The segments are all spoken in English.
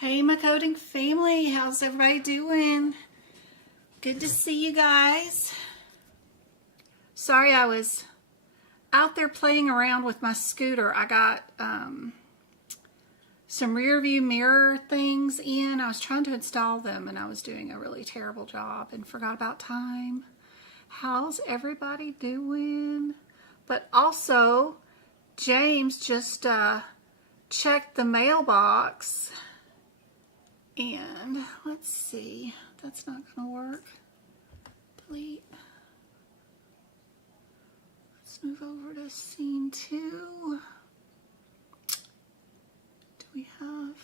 Hey, my coding family, how's everybody doing? Good to see you guys. Sorry, I was out there playing around with my scooter. I got some rear view mirror things in. I was trying to install them and I was doing a really terrible job and forgot about time. How's everybody doing? But also, James just checked the mailbox. And let's see, that's not going to work. Delete. Let's move over to scene 2. Do we have?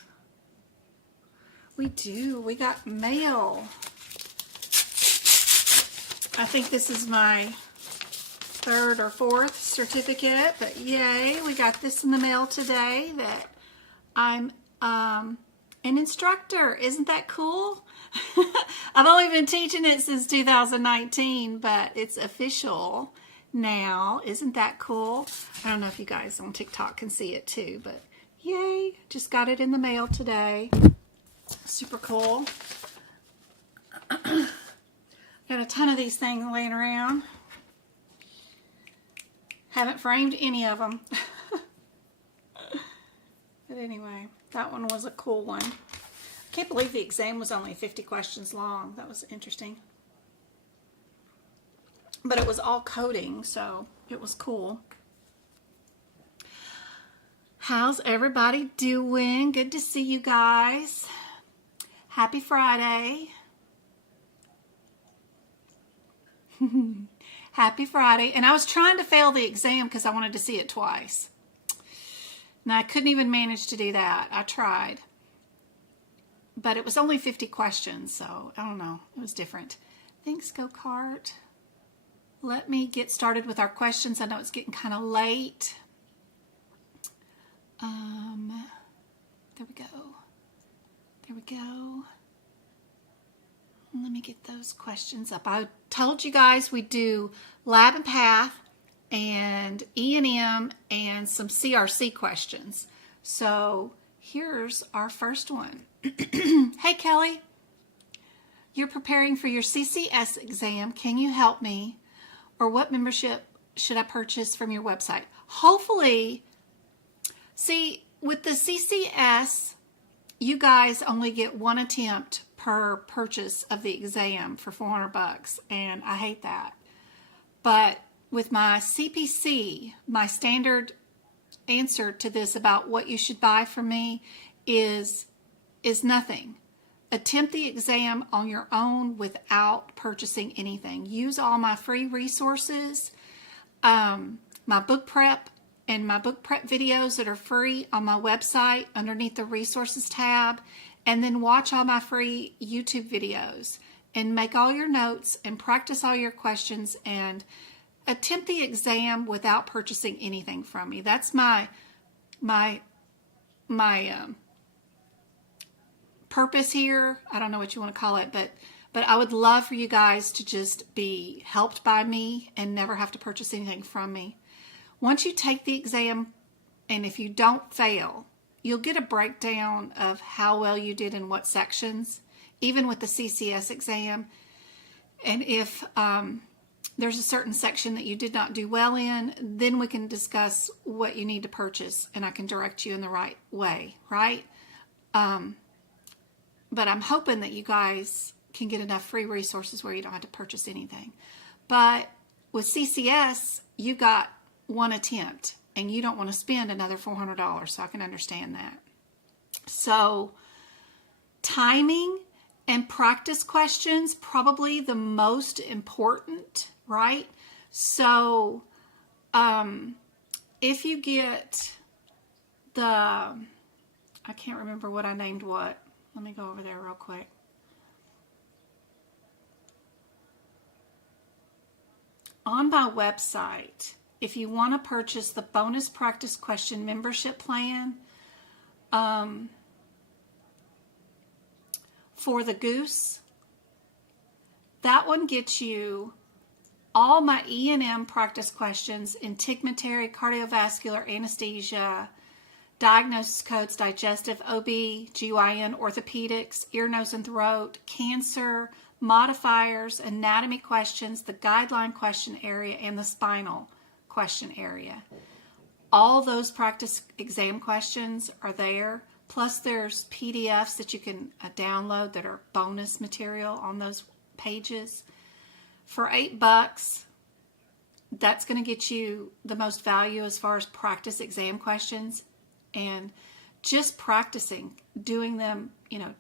We do. We got mail. I think this is my 3rd or 4th certificate, but yay, we got this in the mail today that I'm an instructor. Isn't that cool? I've only been teaching it since 2019, but it's official now. Isn't that cool? I don't know if you guys on TikTok can see it too, but yay, just got it in the mail today. Super cool. Got a ton of these things laying around. Haven't framed any of them. But anyway, that one was a cool one. I can't believe the exam was only 50 questions long. That was interesting. But it was all coding, so it was cool. How's everybody doing? Good to see you guys. Happy Friday. Happy Friday. And I was trying to fail the exam because I wanted to see it twice. Now, I couldn't even manage to do that. I tried. But it was only 50 questions, so I don't know. It was different. Thanks, Go-Kart. Let me get started with our questions. I know it's getting kind of late. There we go. There we go. Let me get those questions up. I told you guys we do Lab and Path and E&M and some CRC questions. So here's our first one. Hey Kelly, you're preparing for your CCS exam. Can you help me? Or what membership should I purchase from your website? Hopefully, see, with the CCS, you guys only get one attempt per purchase of the exam for $400, and I hate that. But with my CPC, my standard answer to this about what you should buy from me is nothing. Attempt the exam on your own without purchasing anything. Use all my free resources, my book prep and my book prep videos that are free on my website underneath the resources tab, and then watch all my free YouTube videos and make all your notes and practice all your questions and attempt the exam without purchasing anything from me. That's my purpose here. I don't know what you want to call it, but I would love for you guys to just be helped by me and never have to purchase anything from me. Once you take the exam, and if you don't fail, you'll get a breakdown of how well you did in what sections, even with the CCS exam. And if there's a certain section that you did not do well in, then we can discuss what you need to purchase, and I can direct you in the right way, right? But I'm hoping that you guys can get enough free resources where you don't have to purchase anything. But with CCS, you got one attempt, and you don't want to spend another $400, so I can understand that. So timing and practice questions, probably the most important, right? So if you get I can't remember what I named what. Let me go over there real quick. On my website, if you want to purchase the bonus practice question membership plan for the Goose, that one gets you all my E&M practice questions, integumentary, cardiovascular, anesthesia, diagnosis codes, digestive, OB, GYN, orthopedics, ear, nose, and throat, cancer, modifiers, anatomy questions, the guideline question area, and the spinal question area. All those practice exam questions are there. Plus there's PDFs that you can download that are bonus material on those pages. For $8, that's going to get you the most value as far as practice exam questions. And just practicing, doing them,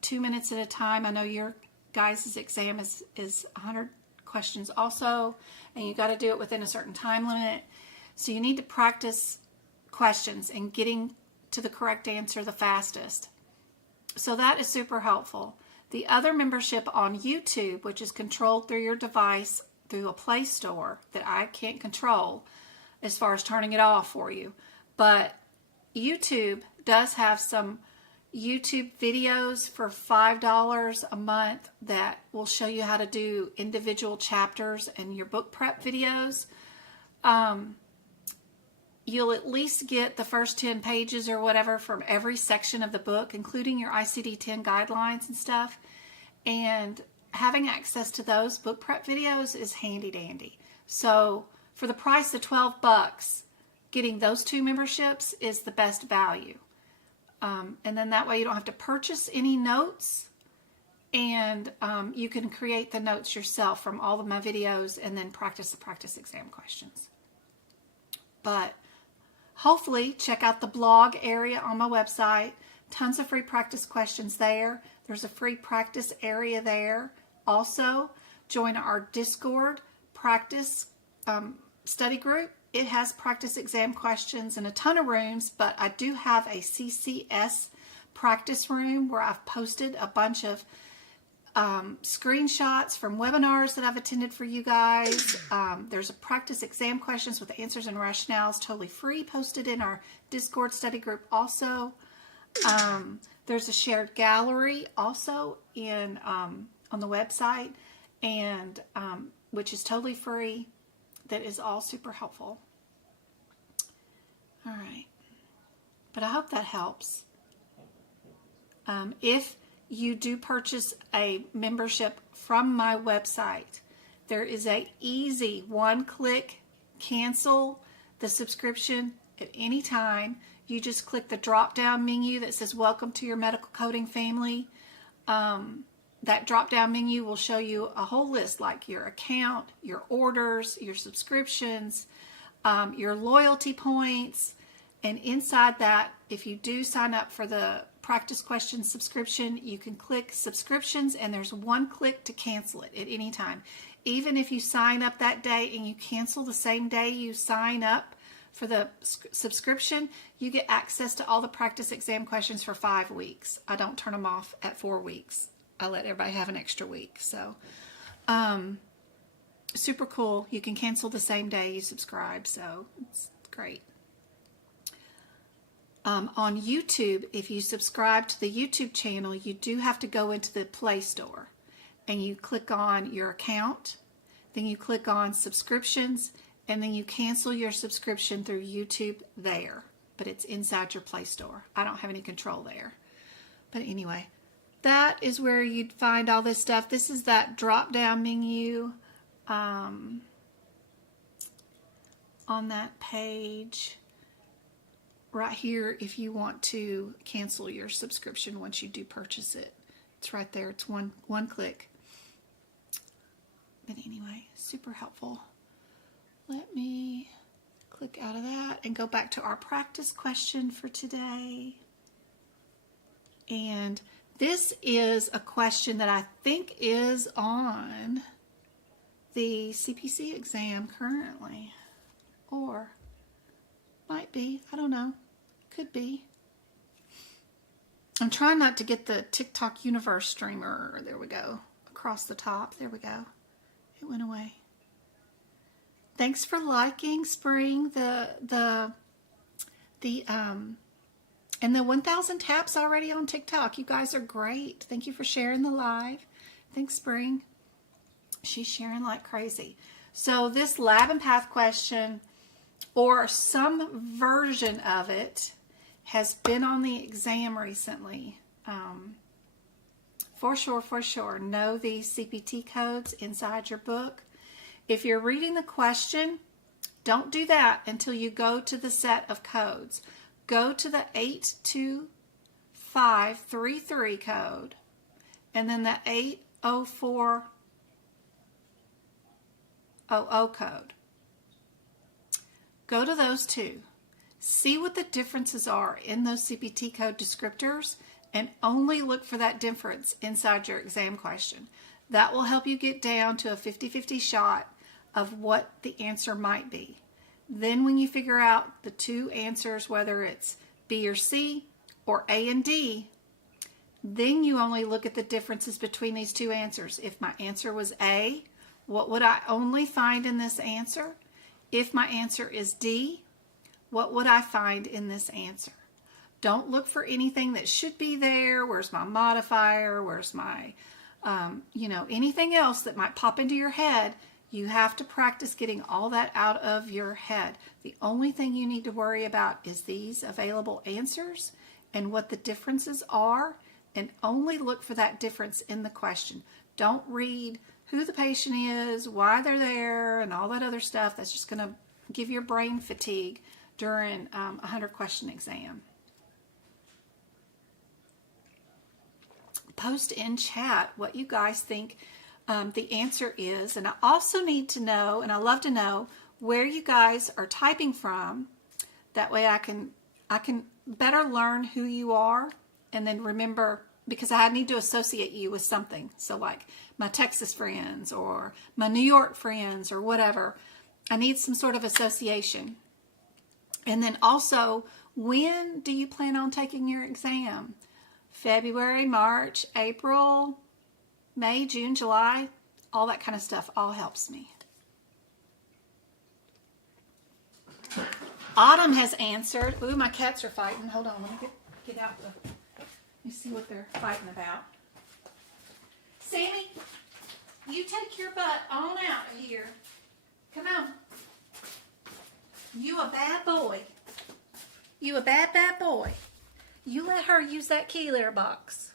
2 minutes at a time. I know your guys' exam is 100 questions also, and you got to do it within a certain time limit. So you need to practice questions and getting to the correct answer the fastest. So that is super helpful. The other membership on YouTube, which is controlled through your device through a Play Store that I can't control as far as turning it off for you. But YouTube does have some YouTube videos for $5 a month that will show you how to do individual chapters and your book prep videos. You'll at least get the first 10 pages or whatever from every section of the book, including your ICD-10 guidelines and stuff. And having access to those book prep videos is handy dandy. So for the price of $12, getting those 2 memberships is the best value. And then that way you don't have to purchase any notes, and you can create the notes yourself from all of my videos and then practice the practice exam questions. But hopefully check out the blog area on my website. Tons of free practice questions there. There's a free practice area there. Also, join our Discord practice study group. It has practice exam questions in a ton of rooms, but I do have a CCS practice room where I've posted a bunch of screenshots from webinars that I've attended for you guys. There's a practice exam questions with answers and rationales totally free posted in our Discord study group also. There's a shared gallery also in on the website, and which is totally free. That is all super helpful. All right. But I hope that helps. If you do purchase a membership from my website, there is a easy one-click cancel the subscription at any time. You just click the drop-down menu that says welcome to your medical coding family. That drop-down menu will show you a whole list like your account, your orders, your subscriptions, your loyalty points. And inside that, if you do sign up for the practice questions subscription, you can click subscriptions, and there's one click to cancel it at any time. Even if you sign up that day and you cancel the same day you sign up for the subscription, you get access to all the practice exam questions for 5 weeks. I don't turn them off at 4 weeks. I let everybody have an extra week. So super cool. You can cancel the same day you subscribe, so it's great. On YouTube, if you subscribe to the YouTube channel, you do have to go into the Play Store, and you click on your account, then you click on subscriptions, and then you cancel your subscription through YouTube there. But it's inside your Play Store. I don't have any control there. But anyway, that is where you'd find all this stuff. This is that drop-down menu on that page. Right here, if you want to cancel your subscription once you do purchase it. It's right there. It's one click. But anyway, super helpful. Let me click out of that and go back to our practice question for today. And this is a question that I think is on the CPC exam currently. Or might be. I don't know. Could be. I'm trying not to get the TikTok universe streamer. There we go. Across the top. There we go. It went away. Thanks for liking, Spring, and the 1,000 taps already on TikTok. You guys are great. Thank you for sharing the live. Thanks, Spring. She's sharing like crazy. So this lab and path question, or some version of it, has been on the exam recently, for sure, know these CPT codes inside your book. If you're reading the question, don't do that until you go to the set of codes. Go to the 82533 code and then the 80400 code. Go to those two. See what the differences are in those CPT code descriptors and only look for that difference inside your exam question. That will help you get down to a 50-50 shot of what the answer might be. Then when you figure out the two answers, whether it's B or C or A and D, then you only look at the differences between these two answers. If my answer was A, what would I only find in this answer? If my answer is D, what would I find in this answer? Don't look for anything that should be there. Where's my modifier? Where's my, anything else that might pop into your head. You have to practice getting all that out of your head. The only thing you need to worry about is these available answers and what the differences are, and only look for that difference in the question. Don't read who the patient is, why they're there, and all that other stuff. That's just going to give your brain fatigue during a 100-question exam. Post in chat what you guys think the answer is, and I also need to know, and I love to know, where you guys are typing from. That way I can better learn who you are, and then remember, because I need to associate you with something. So like my Texas friends or my New York friends or whatever. I need some sort of association. And then also, when do you plan on taking your exam? February, March, April, May, June, July, all that kind of stuff all helps me. Autumn has answered. Ooh, my cats are fighting. Hold on, let me get out let me see what they're fighting about. Sammy, you take your butt on out of here. Come on. You a bad boy. You a bad boy. You let her use that kitty litter box.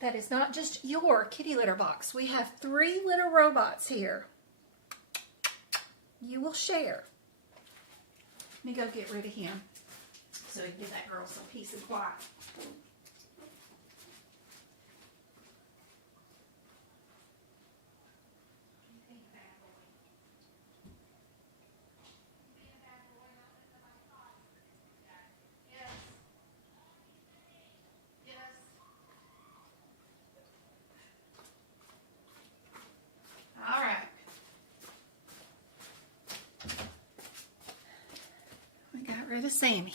That is not just your kitty litter box. We have 3 litter robots here. You will share. Let me go get rid of him so we can give that girl some peace and quiet. Rid of Sammy.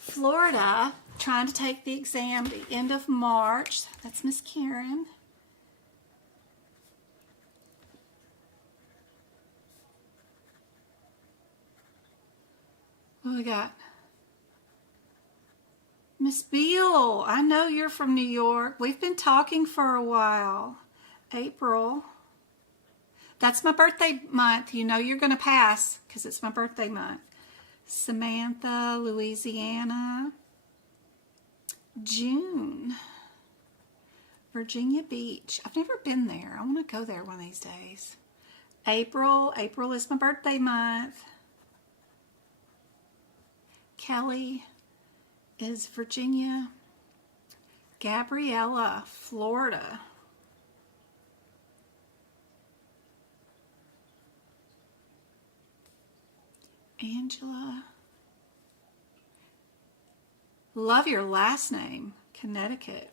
Florida, trying to take the exam the end of March. That's Miss Karen. What we got? Miss Beal, I know you're from New York. We've been talking for a while. April. That's my birthday month. You know you're going to pass because it's my birthday month. Samantha, Louisiana. June. Virginia Beach. I've never been there. I want to go there one of these days. April. April is my birthday month. Kelly is Virginia. Gabriella, Florida. Angela. Love your last name. Connecticut.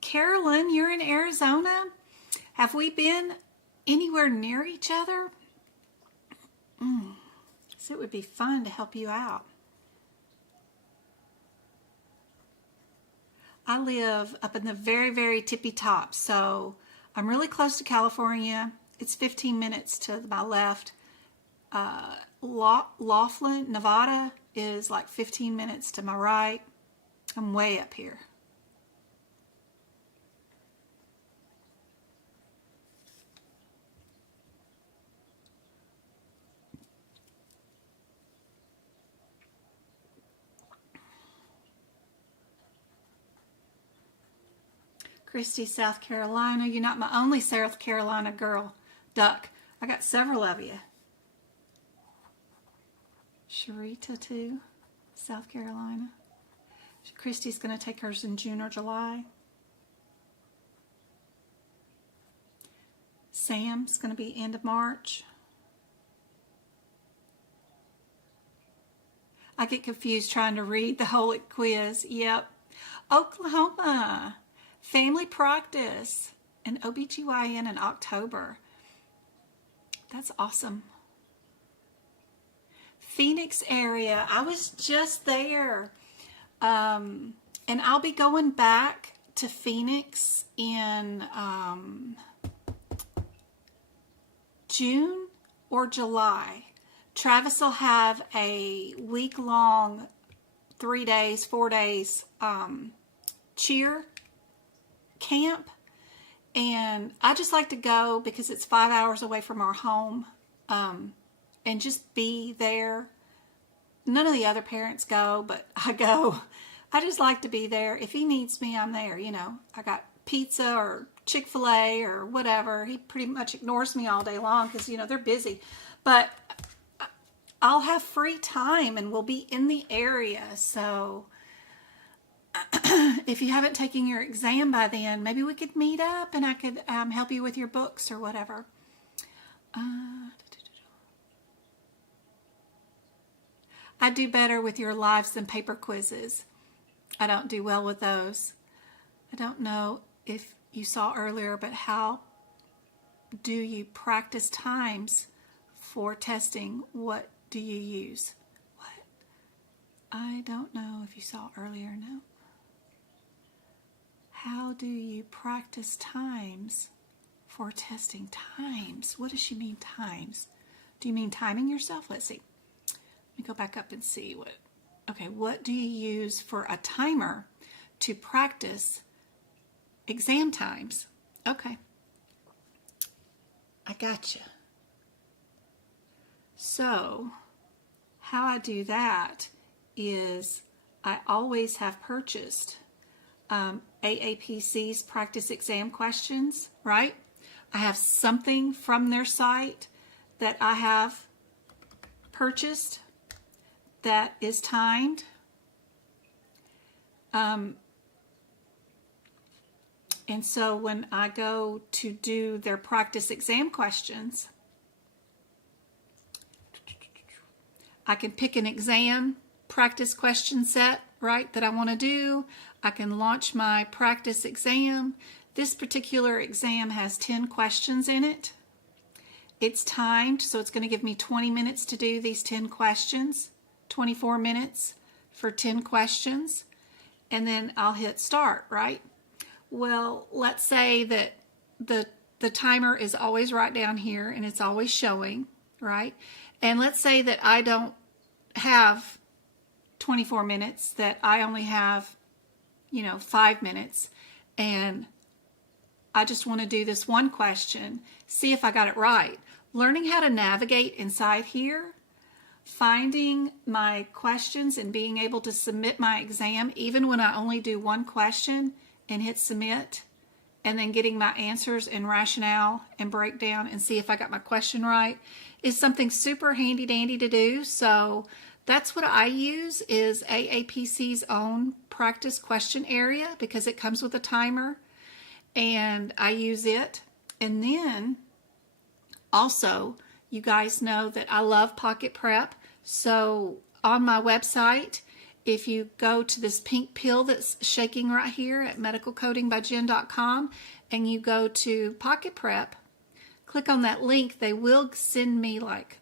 Carolyn, you're in Arizona. Have we been anywhere near each other? So it would be fun to help you out. I live up in the very, very tippy top, so I'm really close to California. It's 15 minutes to my left. Laughlin, Nevada is like 15 minutes to my right. I'm way up here. Christy, South Carolina. You're not my only South Carolina girl, duck. I got several of you. Sharita too, South Carolina. Christy's going to take hers in June or July. Sam's going to be end of March. I get confused trying to read the whole quiz. Yep. Oklahoma. Family practice and OBGYN in October. That's awesome. Phoenix area. I was just there. And I'll be going back to Phoenix in June or July. Travis will have a week-long, 3 days, 4 days cheer camp. And I just like to go because it's 5 hours away from our home and just be there. None of the other parents go, but I go. I just like to be there. If he needs me, I'm there. You know, I got pizza or Chick-fil-A or whatever. He pretty much ignores me all day long because, you know, they're busy. But I'll have free time and we'll be in the area. So if you haven't taken your exam by then, maybe we could meet up and I could help you with your books or whatever. I do better with your lives than paper quizzes. I don't do well with those. I don't know if you saw earlier, but how do you practice times for testing? What do you use? What? I don't know if you saw earlier. No. How do you practice times for testing? Times. What does she mean, times? Do you mean timing yourself? Let's see. Let me go back up and see what. Okay, what do you use for a timer to practice exam times? Okay. I gotcha. So, how I do that is I always have purchased AAPC's practice exam questions, right? I have something from their site that I have purchased that is timed. And so when I go to do their practice exam questions, I can pick an exam practice question set, right, that I want to do. I can launch my practice exam. This particular exam has 10 questions in it. It's timed, so it's going to give me 20 minutes to do these 10 questions, 24 minutes for 10 questions, and then I'll hit start, right? Well, let's say that the timer is always right down here and it's always showing, right? And let's say that I don't have 24 minutes, that I only have, 5 minutes, and I just want to do this one question, see if I got it right. Learning how to navigate inside here, finding my questions and being able to submit my exam even when I only do one question and hit submit, and then getting my answers and rationale and breakdown and see if I got my question right is something super handy dandy to do. So that's what I use, is AAPC's own practice question area, because it comes with a timer and I use it. And then also, you guys know that I love Pocket Prep. So on my website, if you go to this pink pill that's shaking right here at medicalcodingbyjen.com and you go to Pocket Prep, click on that link, they will send me like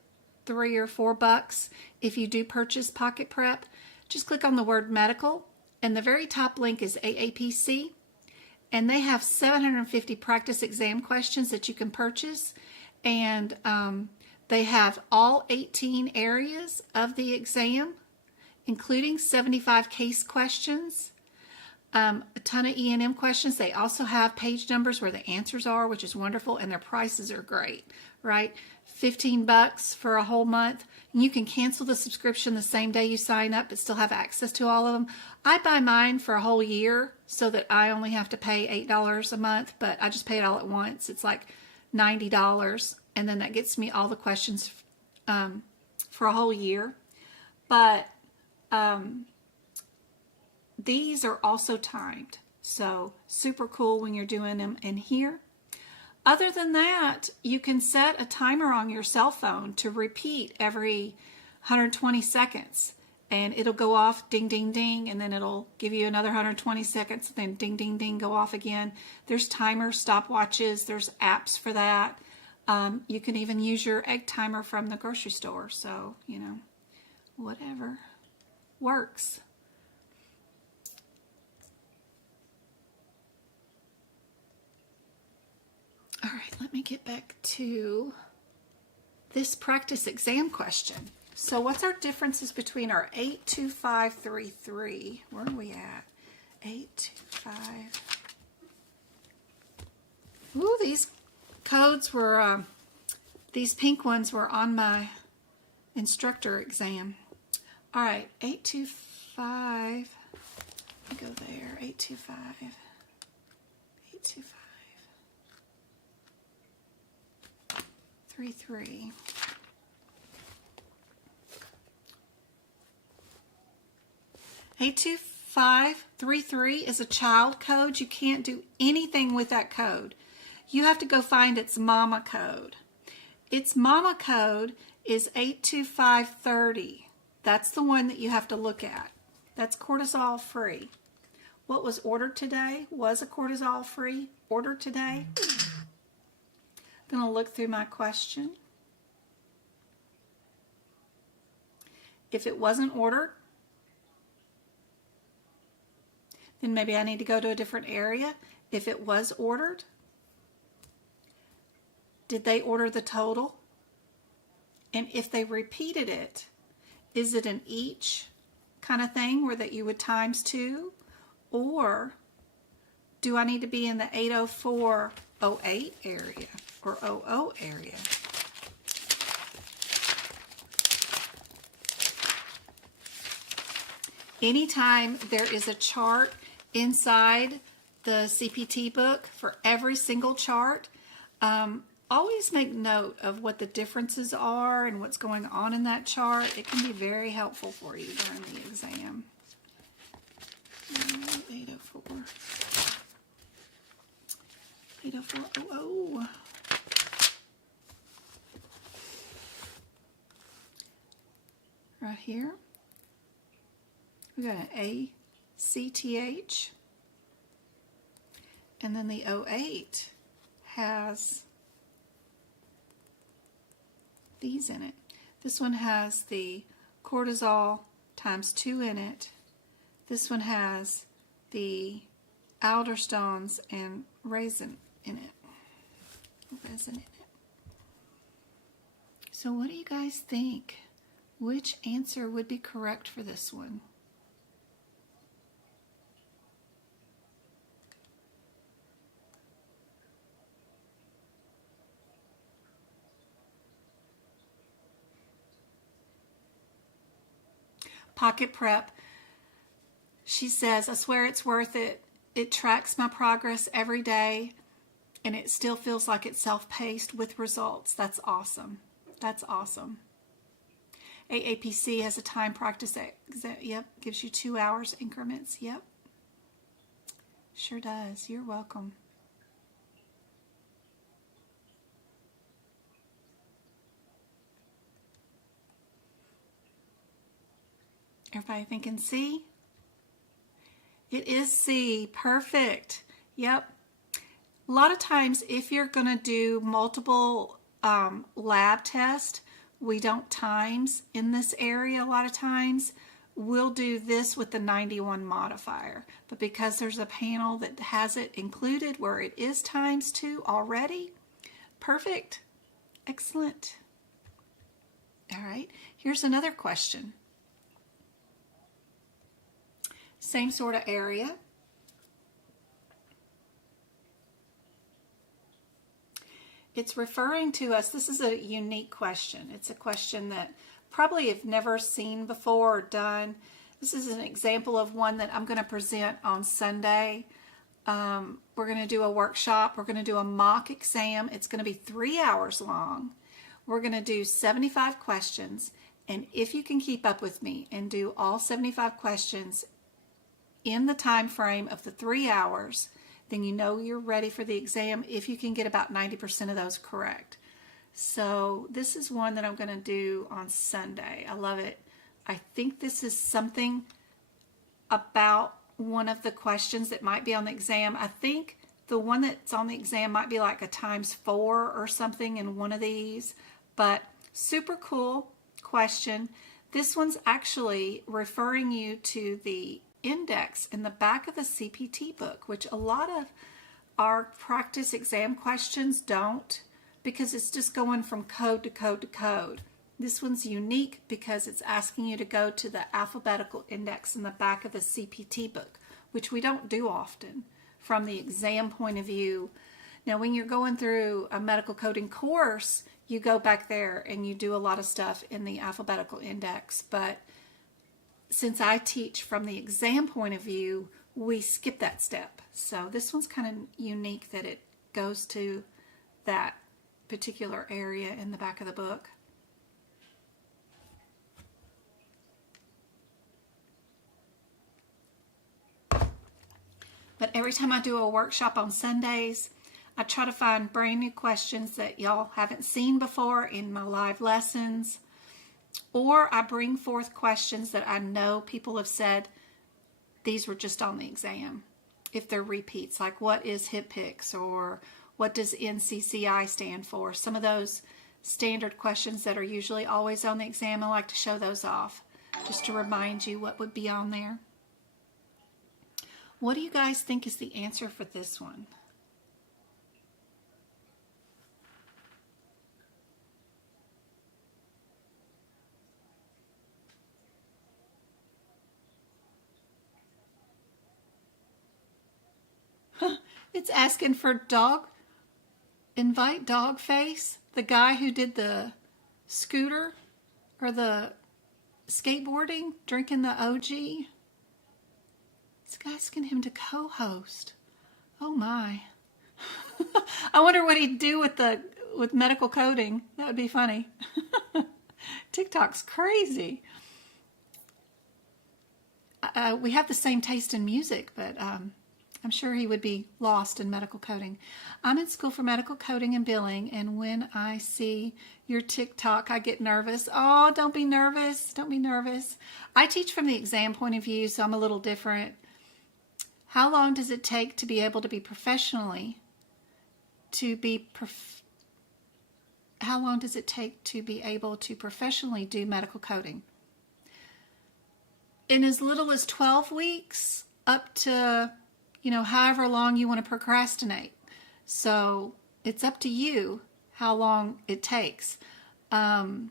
$3 or $4 if you do purchase Pocket Prep. Just click on the word medical, and the very top link is AAPC, and they have 750 practice exam questions that you can purchase, and they have all 18 areas of the exam, including 75 case questions, a ton of E&M questions. They also have page numbers where the answers are, which is wonderful, and their prices are great, right? $15 for a whole month. And you can cancel the subscription the same day you sign up, but still have access to all of them. I buy mine for a whole year, so that I only have to pay $8 a month, but I just pay it all at once. It's like $90, and then that gets me all the questions for a whole year. But these are also timed, so super cool when you're doing them in here. Other than that, you can set a timer on your cell phone to repeat every 120 seconds. And it'll go off, ding, ding, ding, and then it'll give you another 120 seconds, then ding, ding, ding, go off again. There's timers, stopwatches, there's apps for that. You can even use your egg timer from the grocery store. So, you know, whatever works. All right, let me get back to this practice exam question. So what's our differences between our 82533? Where are we at? 825. Ooh, these codes were, these pink ones were on my instructor exam. All right, 825. Let me go there. 825. 825. 33. A2533 is a child code. You can't do anything with that code. You have to go find its mama code. Its mama code is 82530. That's the one that you have to look at. That's cortisol free. What was ordered today was a cortisol free order today. I'm going to look through my question. If it wasn't ordered, then maybe I need to go to a different area. If it was ordered, did they order the total? And if they repeated it, is it an each kind of thing where that you would times 2? Or do I need to be in the 80408 area or 00 area? Anytime there is a chart inside the CPT book for every single chart, always make note of what the differences are and what's going on in that chart. It can be very helpful for you during the exam. 804. 80400. Right here. We got an ACTH, and then the 08 has these in it. This one has the cortisol times 2 in it. This one has the aldosterons and resin in it. So what do you guys think? Which answer would be correct for this one? Pocket Prep, she says, I swear it's worth it. It tracks my progress every day, and it still feels like it's self-paced with results. That's awesome. That's awesome. AAPC has a time practice exam. Yep, gives you 2 hours increments. Yep, sure does. You're welcome. Everybody thinking C? It is C. Perfect. Yep. A lot of times if you're going to do multiple lab tests, we don't times in this area a lot of times. We'll do this with the 91 modifier. But because there's a panel that has it included where it is times 2 already, perfect. Excellent. All right. Here's another question. Same sort of area. It's referring to us, this is a unique question. It's a question that probably you've never seen before or done. This is an example of one that I'm going to present on Sunday. We're going to do a workshop. We're going to do a mock exam. It's going to be 3 hours long. We're going to do 75 questions. And if you can keep up with me and do all 75 questions in the time frame of the 3 hours, then you know you're ready for the exam if you can get about 90% of those correct. So this is one that I'm going to do on Sunday. I love it. I think this is something about one of the questions that might be on the exam. I think the one that's on the exam might be like a ×4 or something in one of these, but super cool question. This one's actually referring you to the index in the back of the CPT book, which a lot of our practice exam questions don't, because it's just going from code to code to code. This one's unique because it's asking you to go to the alphabetical index in the back of the CPT book, which we don't do often from the exam point of view. Now, when you're going through a medical coding course, you go back there and you do a lot of stuff in the alphabetical index. But since I teach from the exam point of view, we skip that step. So this one's kind of unique that it goes to that particular area in the back of the book. But every time I do a workshop on Sundays, I try to find brand new questions that y'all haven't seen before in my live lessons. Or I bring forth questions that I know people have said these were just on the exam. If they're repeats, like what is HIPPICS or what does NCCI stand for? Some of those standard questions that are usually always on the exam, I like to show those off just to remind you what would be on there. What do you guys think is the answer for this one? It's asking for invite dog face, the guy who did the scooter or the skateboarding, drinking the OG. It's asking him to co-host. Oh my. I wonder what he'd do with medical coding. That would be funny. TikTok's crazy. We have the same taste in music, but I'm sure he would be lost in medical coding. I'm in school for medical coding and billing, and when I see your TikTok, I get nervous. Oh, don't be nervous. Don't be nervous. I teach from the exam point of view, so I'm a little different. How long does it take to be able to be how long does it take to be able to professionally do medical coding? In as little as 12 weeks up to, however long you want to procrastinate. So it's up to you how long it takes. Totally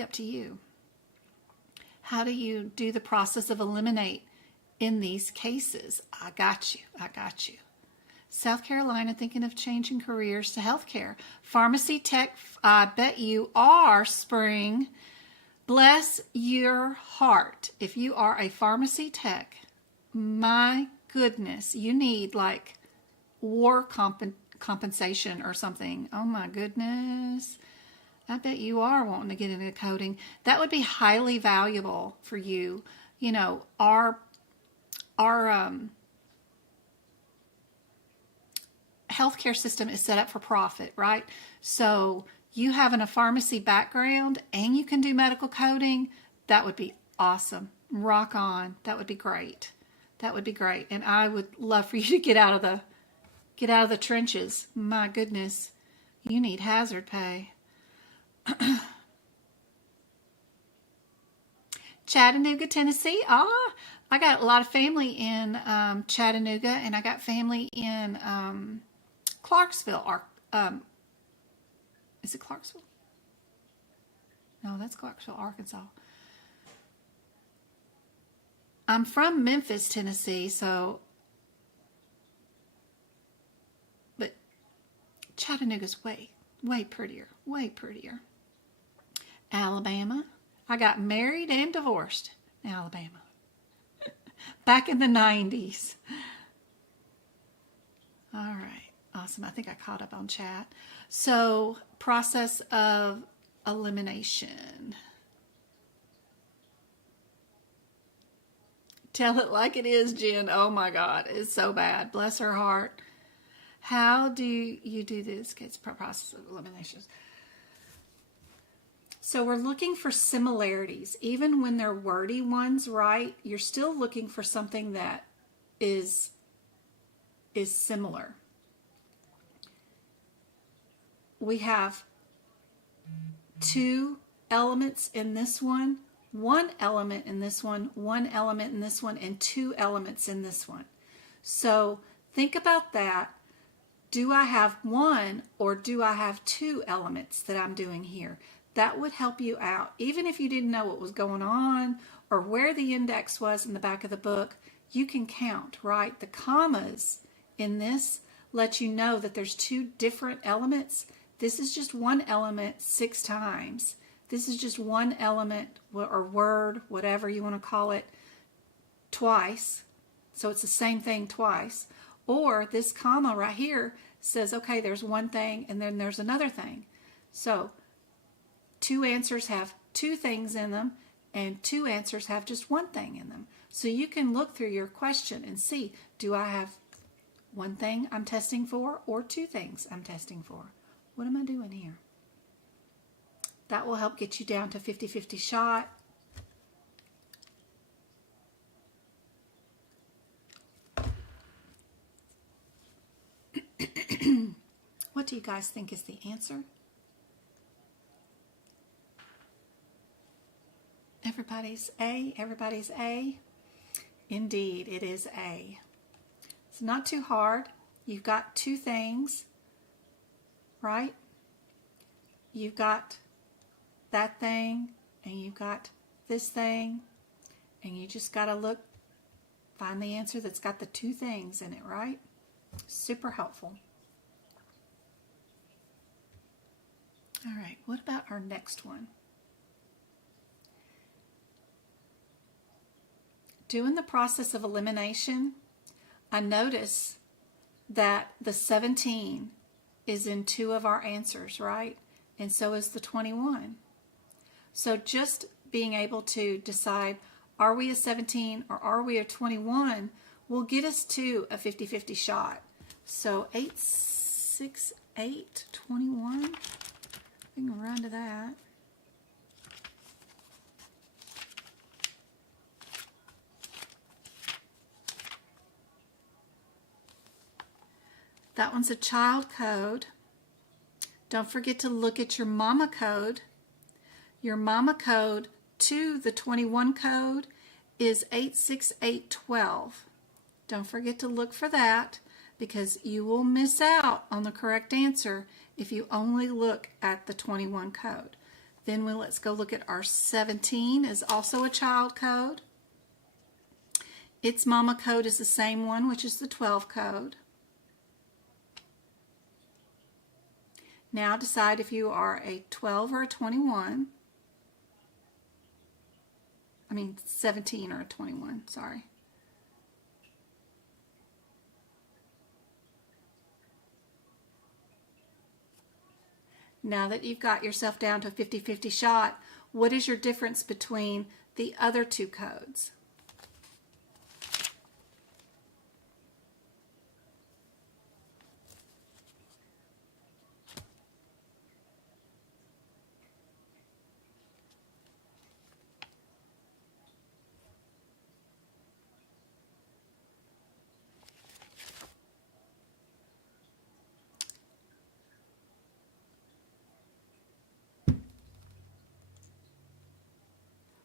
up to you. How do you do the process of eliminate in these cases? I got you. South Carolina thinking of changing careers to healthcare. Pharmacy tech, I bet you are, Spring. Bless your heart. If you are a pharmacy tech, my goodness, you need like war compensation or something. Oh my goodness. I bet you are wanting to get into coding. That would be highly valuable for you. Our healthcare system is set up for profit, right? So you having a pharmacy background and you can do medical coding, that would be awesome. Rock on. That would be great. That would be great. And I would love for you to get out of the trenches. My goodness. You need hazard pay. Chattanooga, Tennessee. I got a lot of family in Chattanooga, and I got family in Clarksville. Is it Clarksville? No, that's Clarksville, Arkansas. I'm from Memphis, Tennessee, but Chattanooga's way prettier, way prettier. Alabama. I got married and divorced in Alabama. Back in the 90s. All right. Awesome. I think I caught up on chat. So, process of elimination. Tell it like it is, Jen. Oh my God. It's so bad. Bless her heart. How do you do this? It's process of elimination. So we're looking for similarities. Even when they're wordy ones, right? You're still looking for something that is similar. We have 2 elements in this one, 1 element in this one, 1 element in this one, and 2 elements in this one. So think about that. Do I have 1 or do I have 2 elements that I'm doing here? That would help you out. Even if you didn't know what was going on or where the index was in the back of the book, you can count, right? The commas in this let you know that there's 2 different elements. This is just 1 element 6 times. This is just 1 element or word, whatever you want to call it, twice. So it's the same thing twice. Or this comma right here says, okay, there's 1 thing and then there's another thing. So 2 answers have 2 things in them and 2 answers have just 1 thing in them. So you can look through your question and see, do I have 1 thing I'm testing for or 2 things I'm testing for? What am I doing here? That will help get you down to 50-50 shot. What do you guys think is the answer? Everybody's A? Everybody's A? Indeed, it is A. It's not too hard. You've got 2 things, right? You've got that thing, and you've got this thing, and you just got to look, find the answer that's got the 2 things in it, right? Super helpful. All right, what about our next one? Doing the process of elimination, I notice that the 17 is in 2 of our answers, right? And so is the 21. So just being able to decide, are we a 17 or are we a 21, will get us to a 50-50 shot. So 8, 6, 8, 21. We can run to that. That one's a child code. Don't forget to look at your mama code. Your mama code to the 21 code is 86812. Don't forget to look for that because you will miss out on the correct answer if you only look at the 21 code. Then let's go look at our 17 is also a child code. Its mama code is the same one, which is the 12 code. Now decide if you are a 12 or a 21. 17 or a 21, sorry. Now that you've got yourself down to a 50-50 shot, what is your difference between the other 2 codes?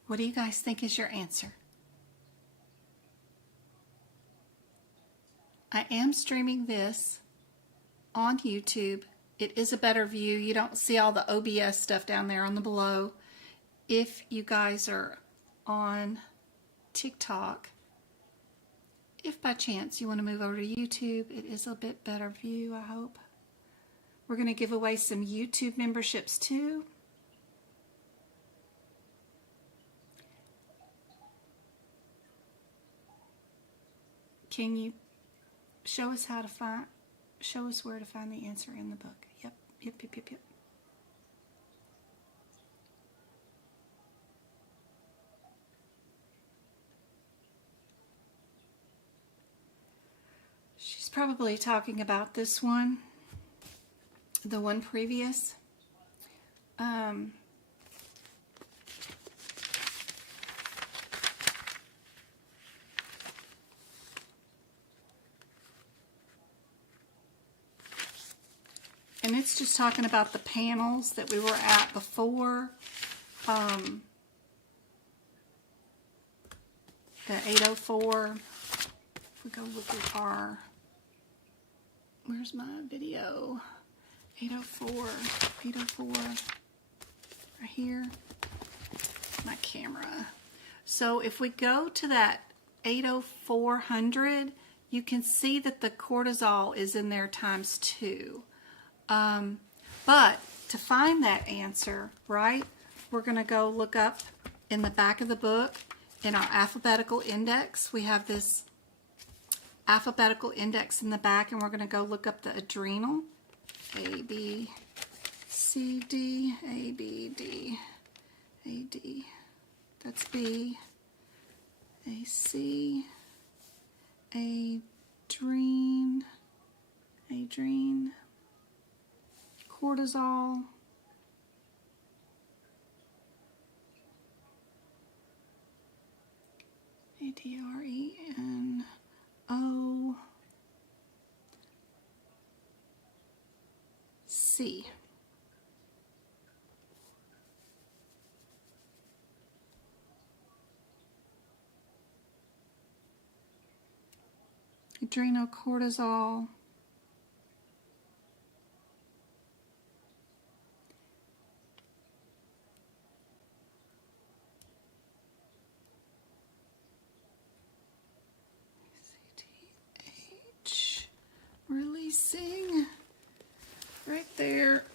What do you guys think is your answer? I am streaming this on YouTube. It is a better view. You don't see all the OBS stuff down there on the below. If you guys are on TikTok, if by chance you want to move over to YouTube, it is a bit better view, I hope. We're going to give away some YouTube memberships too. Can you show us how to find, show us where to find the answer in the book? Yep. She's probably talking about this one, the one previous. And it's just talking about the panels that we were at before. The 804. If we go look at our, where's my video? 804, right here, my camera. So if we go to that 80400, you can see that the cortisol is in there times 2. But to find that answer, right, we're going to go look up in the back of the book in our alphabetical index. We have this alphabetical index in the back, and we're going to go look up the adrenal. A, B, C, D, A, B, D, A, D. That's B. A, C, adrene, cortisol, A-D-R-E-N-O, C. Adrenocortisol, CTH, releasing right there.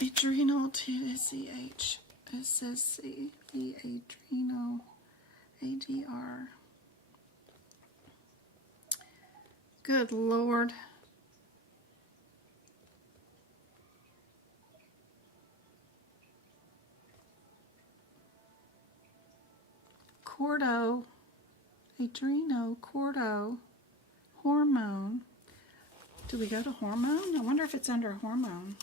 Adrenal to SCH, SSC, adrenal, ADR. Good Lord. Adrenocordo, hormone. Do we go to hormone? I wonder if it's under hormone.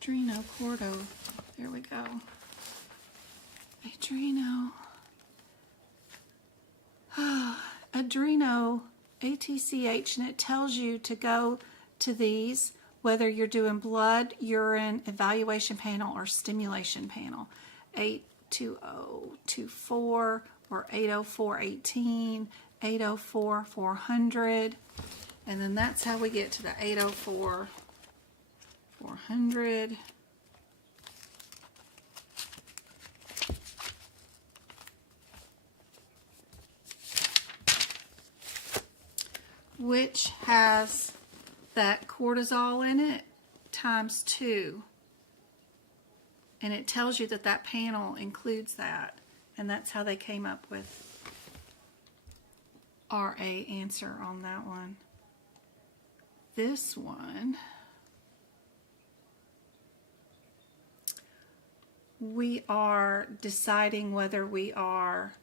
Adrenocordo. There we go. Adreno, ATCH, and it tells you to go to these, whether you're doing blood, urine, evaluation panel, or stimulation panel. 82024 or 80418, 804-400, and then that's how we get to the 804-400. Which has that cortisol in it times 2. And it tells you that that panel includes that. And that's how they came up with our A answer on that one. This one, we are deciding whether we are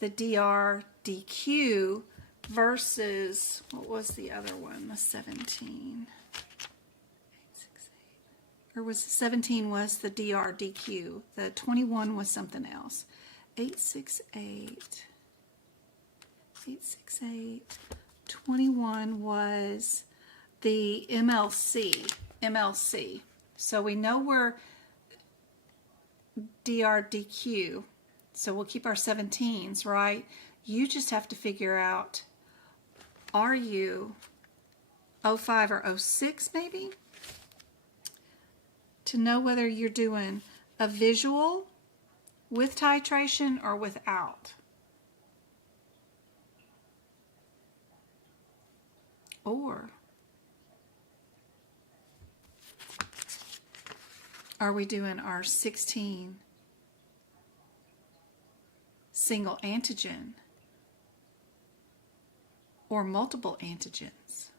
the DR-DQ versus, what was the other one, the 17? 868. Or was 17 was the DR-DQ. The 21 was something else. 868. 868. 21 was the MLC. So we know we're DR-DQ. So we'll keep our 17s, right? You just have to figure out, are you 05 or 06 maybe? To know whether you're doing a visual with titration or without. Or are we doing our 16 single antigen or multiple antigens.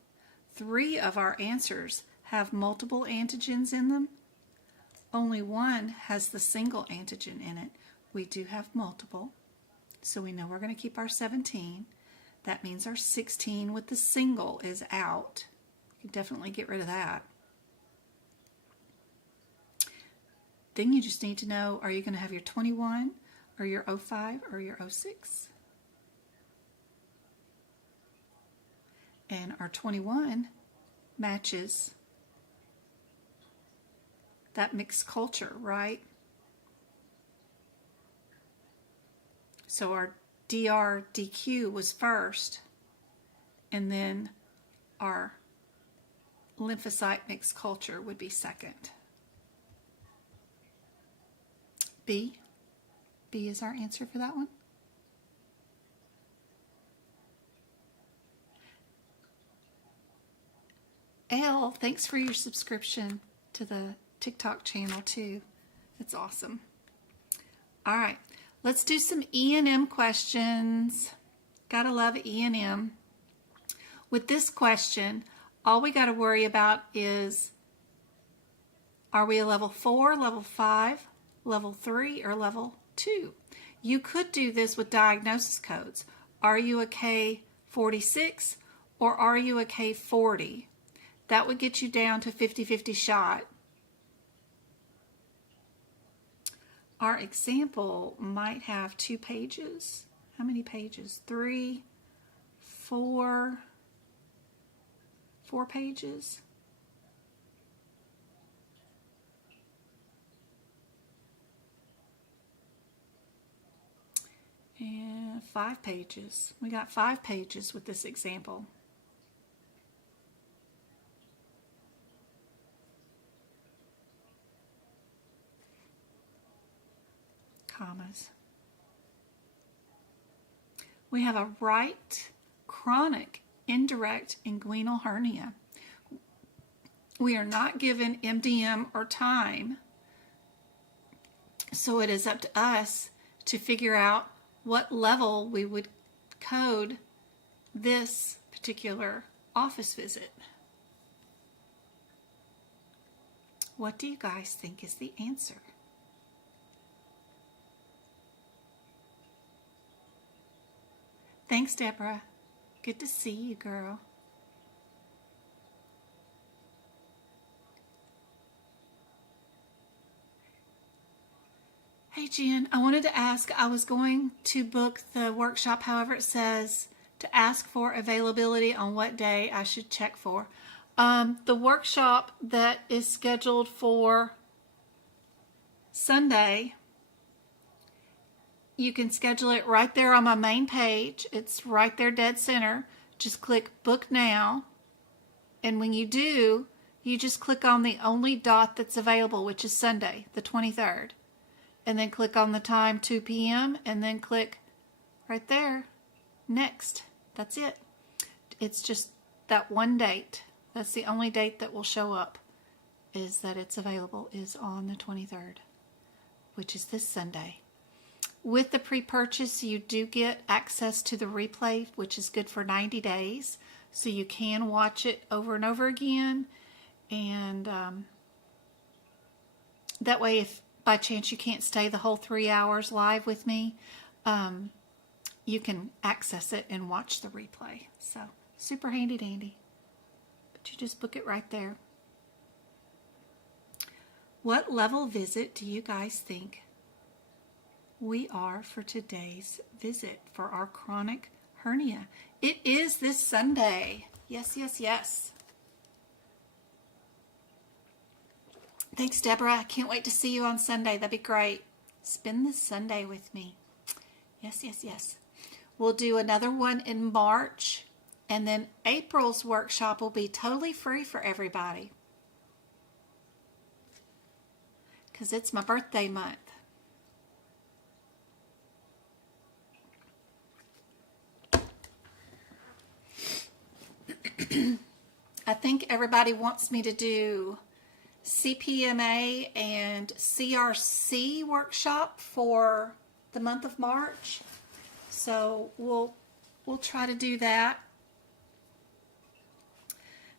3 of our answers have multiple antigens in them. Only 1 has the single antigen in it. We do have multiple, so we know we're going to keep our 17. That means our 16 with the single is out. You can definitely get rid of that. Then you just need to know, are you going to have your 21 or your 05 or your 06? And our 21 matches that mixed culture, right? So our DQ was first, and then our lymphocyte mixed culture would be second. B is our answer for that one. L, thanks for your subscription to the TikTok channel too. It's awesome. All right, let's do some E&M questions. Gotta love E&M. With this question, all we gotta worry about is, are we a level 4, level 5, level 3, or level 2? You could do this with diagnosis codes. Are you a K46 or are you a K40? That would get you down to 50-50 shot. Our example might have 2 pages. How many pages? 3, 4 pages. And 5 pages. We got 5 pages with this example. Commas. We have a right chronic indirect inguinal hernia. We are not given MDM or time, so it is up to us to figure out what level we would code this particular office visit. What do you guys think is the answer? Thanks, Deborah. Good to see you, girl. Hey, Jen, I wanted to ask, I was going to book the workshop, however it says to ask for availability on what day I should check for. The workshop that is scheduled for Sunday, you can schedule it right there on my main page. It's right there dead center. Just click book now. And when you do, you just click on the only dot that's available, which is Sunday, the 23rd. And then click on the time, 2 p.m. and then click right there, next. That's it. It's just that one date. That's the only date that will show up, is that it's available, is on the 23rd, which is this Sunday. With the pre-purchase, you do get access to the replay, which is good for 90 days. So you can watch it over and over again. And that way, if by chance you can't stay the whole 3 hours live with me, you can access it and watch the replay. So super handy dandy. But you just book it right there. What level visit do you guys think we are for today's visit for our chronic hernia? It is this Sunday. Yes, yes, yes. Thanks, Deborah. I can't wait to see you on Sunday. That'd be great. Spend this Sunday with me. Yes, yes, yes. We'll do another one in March, and then April's workshop will be totally free for everybody because it's my birthday month. I think everybody wants me to do CPMA and CRC workshop for the month of March. So we'll try to do that.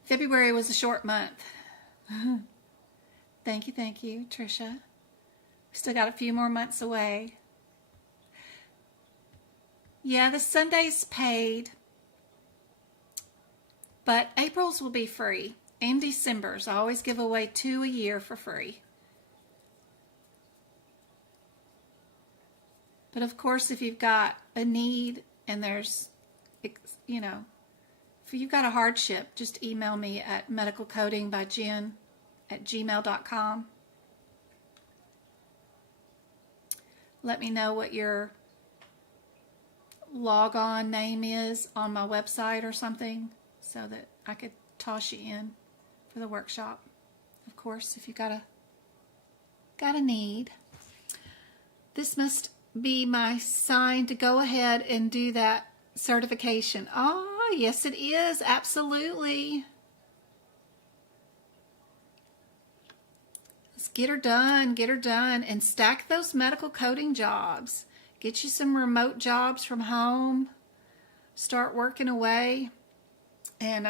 February was a short month. Thank you, Tricia. Still got a few more months away. Yeah, the Sunday's paid, but April's will be free, and December's. I always give away 2 a year for free. But of course, if you've got a need and there's, if you've got a hardship, just email me at medicalcodingbyjen@gmail.com. Let me know what your log-on name is on my website or something so that I could toss you in for the workshop. Of course, if you got a need. This must be my sign to go ahead and do that certification. Oh, yes it is. Absolutely. Let's get her done, and stack those medical coding jobs. Get you some remote jobs from home. Start working away and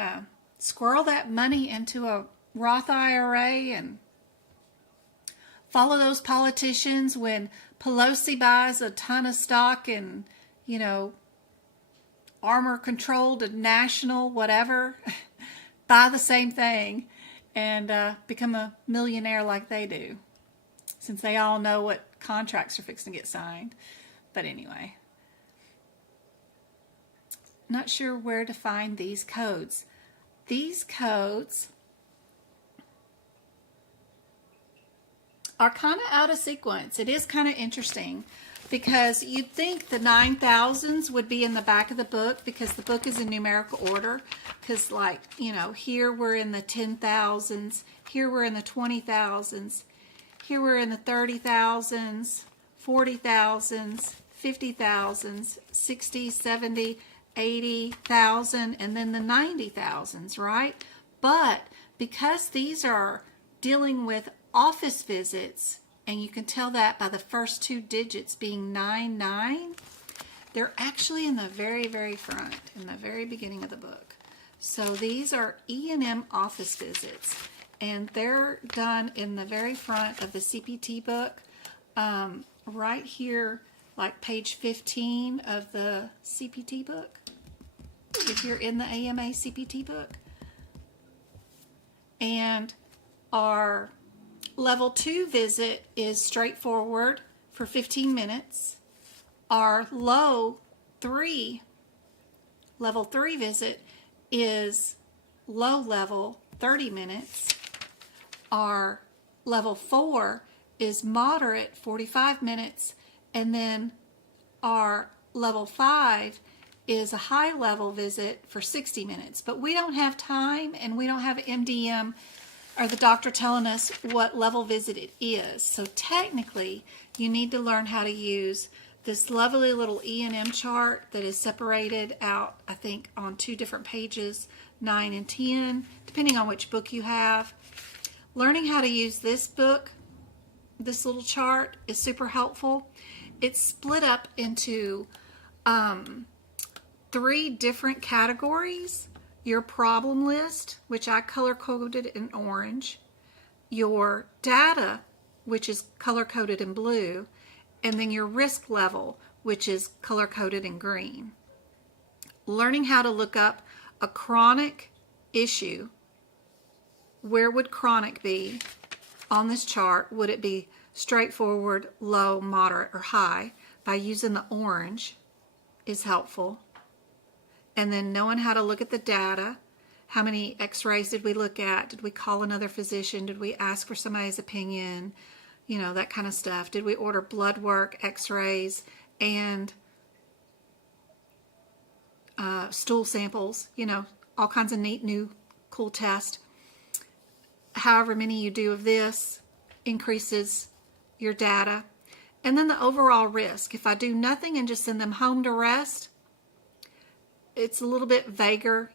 squirrel that money into a Roth IRA and follow those politicians when Pelosi buys a ton of stock in, Armor Controlled and National, whatever. Buy the same thing and become a millionaire like they do, since they all know what contracts are fixing to get signed. But anyway, not sure where to find these codes. These codes are kind of out of sequence. It is kind of interesting because you'd think the 9,000s would be in the back of the book because the book is in numerical order. Because here we're in the 10,000s, here we're in the 20,000s, here we're in the 30,000s, 40,000s, 50,000s, 60, 70, 80,000, and then the 90,000s, right? But because these are dealing with office visits, and you can tell that by the first 2 digits being 99, they're actually in the very, very front, in the very beginning of the book. So these are E&M office visits, and they're done in the very front of the CPT book, right here, like page 15 of the CPT book, if you're in the AMA CPT book. And our level 2 visit is straightforward for 15 minutes. Our level 3 visit is low level, 30 minutes. Our level 4 is moderate, 45 minutes. And then our level 5 is a high level visit for 60 minutes. But we don't have time, and we don't have MDM or the doctor telling us what level visit it is. So technically, you need to learn how to use this lovely little E&M chart that is separated out, I think, on 2 different pages, 9 and 10, depending on which book you have. Learning how to use this book, this little chart, is super helpful. It's split up into 3 different categories. Your problem list, which I color-coded in orange, your data, which is color-coded in blue, and then your risk level, which is color-coded in green. Learning how to look up a chronic issue. Where would chronic be on this chart? Would it be straightforward, low, moderate, or high? By using the orange is helpful. And then knowing how to look at the data. How many x-rays did we look at? Did we call another physician? Did we ask for somebody's opinion? That kind of stuff. Did we order blood work, x-rays, and stool samples? All kinds of neat, new, cool tests. However many you do of this increases your data. And then the overall risk. If I do nothing and just send them home to rest, it's a little bit vaguer,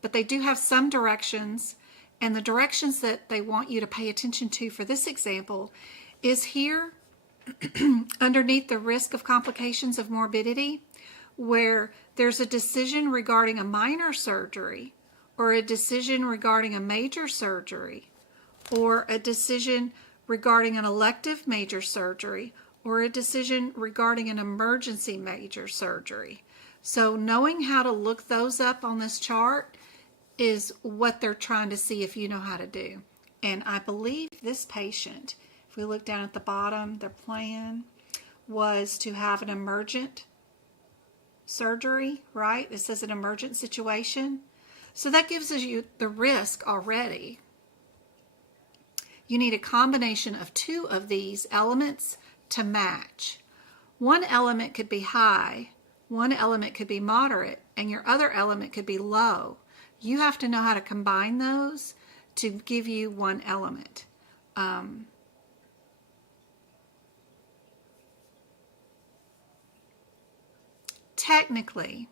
but they do have some directions. And the directions that they want you to pay attention to for this example is here underneath the risk of complications of morbidity. where there's a decision regarding a minor surgery, or a decision regarding a major surgery, or a decision regarding an elective major surgery, or a decision regarding an emergency major surgery. So knowing how to look those up on this chart is what they're trying to see if you know how to do. And I believe this patient, if we look down at the bottom, their plan was to have an emergent surgery, right? This is an emergent situation. So that gives us you the risk already. You need a combination of two of these elements to match. One element could be high, one element could be moderate, and your other element could be low. You have to know how to combine those to give you one element. Technically,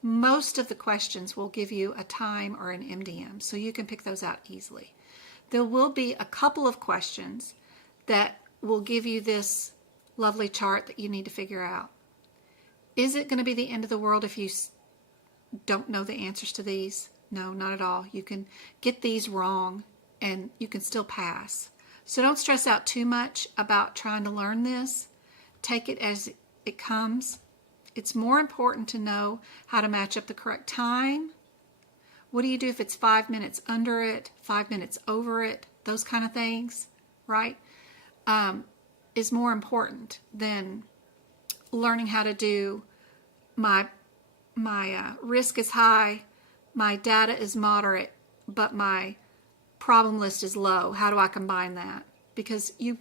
most of the questions will give you a time or an MDM, so you can pick those out easily. There will be a couple of questions that will give you this lovely chart that you need to figure out. Is it going to be the end of the world if you don't know the answers to these? No, not at all. You can get these wrong and you can still pass. So don't stress out too much about trying to learn this. Take it as it comes. It's more important to know how to match up the correct time. What do you do if it's 5 minutes under it, 5 minutes over it, those kind of things, right? Is more important than learning how to do my risk is high, my data is moderate, but my problem list is low. How do I combine that? Because you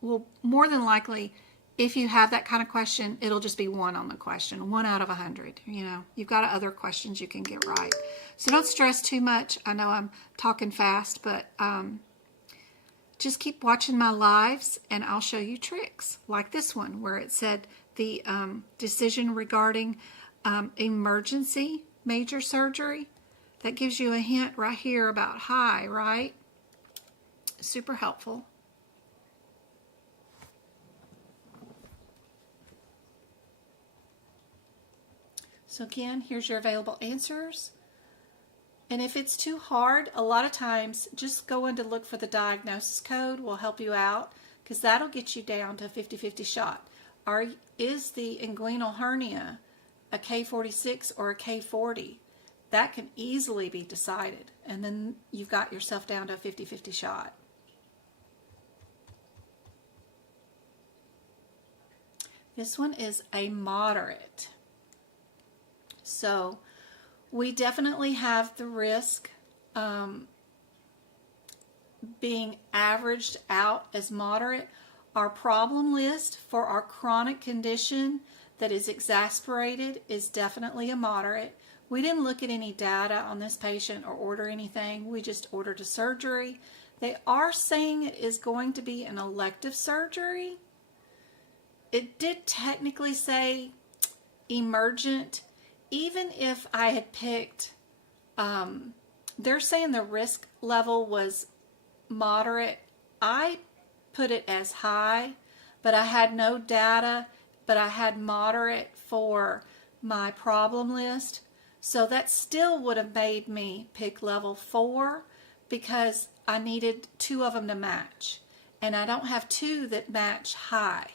will more than likely, if you have that kind of question, it'll just be one on the question, 1 out of 100. You know, you've got other questions you can get right. So don't stress too much. I know I'm talking fast, but just keep watching my lives and I'll show you tricks like this one where it said the decision regarding emergency major surgery. That gives you a hint right here about high, right? Super helpful. So again, here's your available answers. And if it's too hard, a lot of times just go in to look for the diagnosis code will help you out because that'll get you down to a 50-50 shot. Is the inguinal hernia a K46 or a K40? That can easily be decided. And then you've got yourself down to a 50-50 shot. This one is a moderate. So we definitely have the risk being averaged out as moderate. Our problem list for our chronic condition that is exasperated is definitely a moderate. We didn't look at any data on this patient or order anything. We just ordered a surgery. They are saying it is going to be an elective surgery. It did technically say emergent. Even if I had picked, they're saying the risk level was moderate. I put it as high, but I had no data, but I had moderate for my problem list. So that still would have made me pick level 4 because I needed 2 of them to match. And I don't have 2 that match high,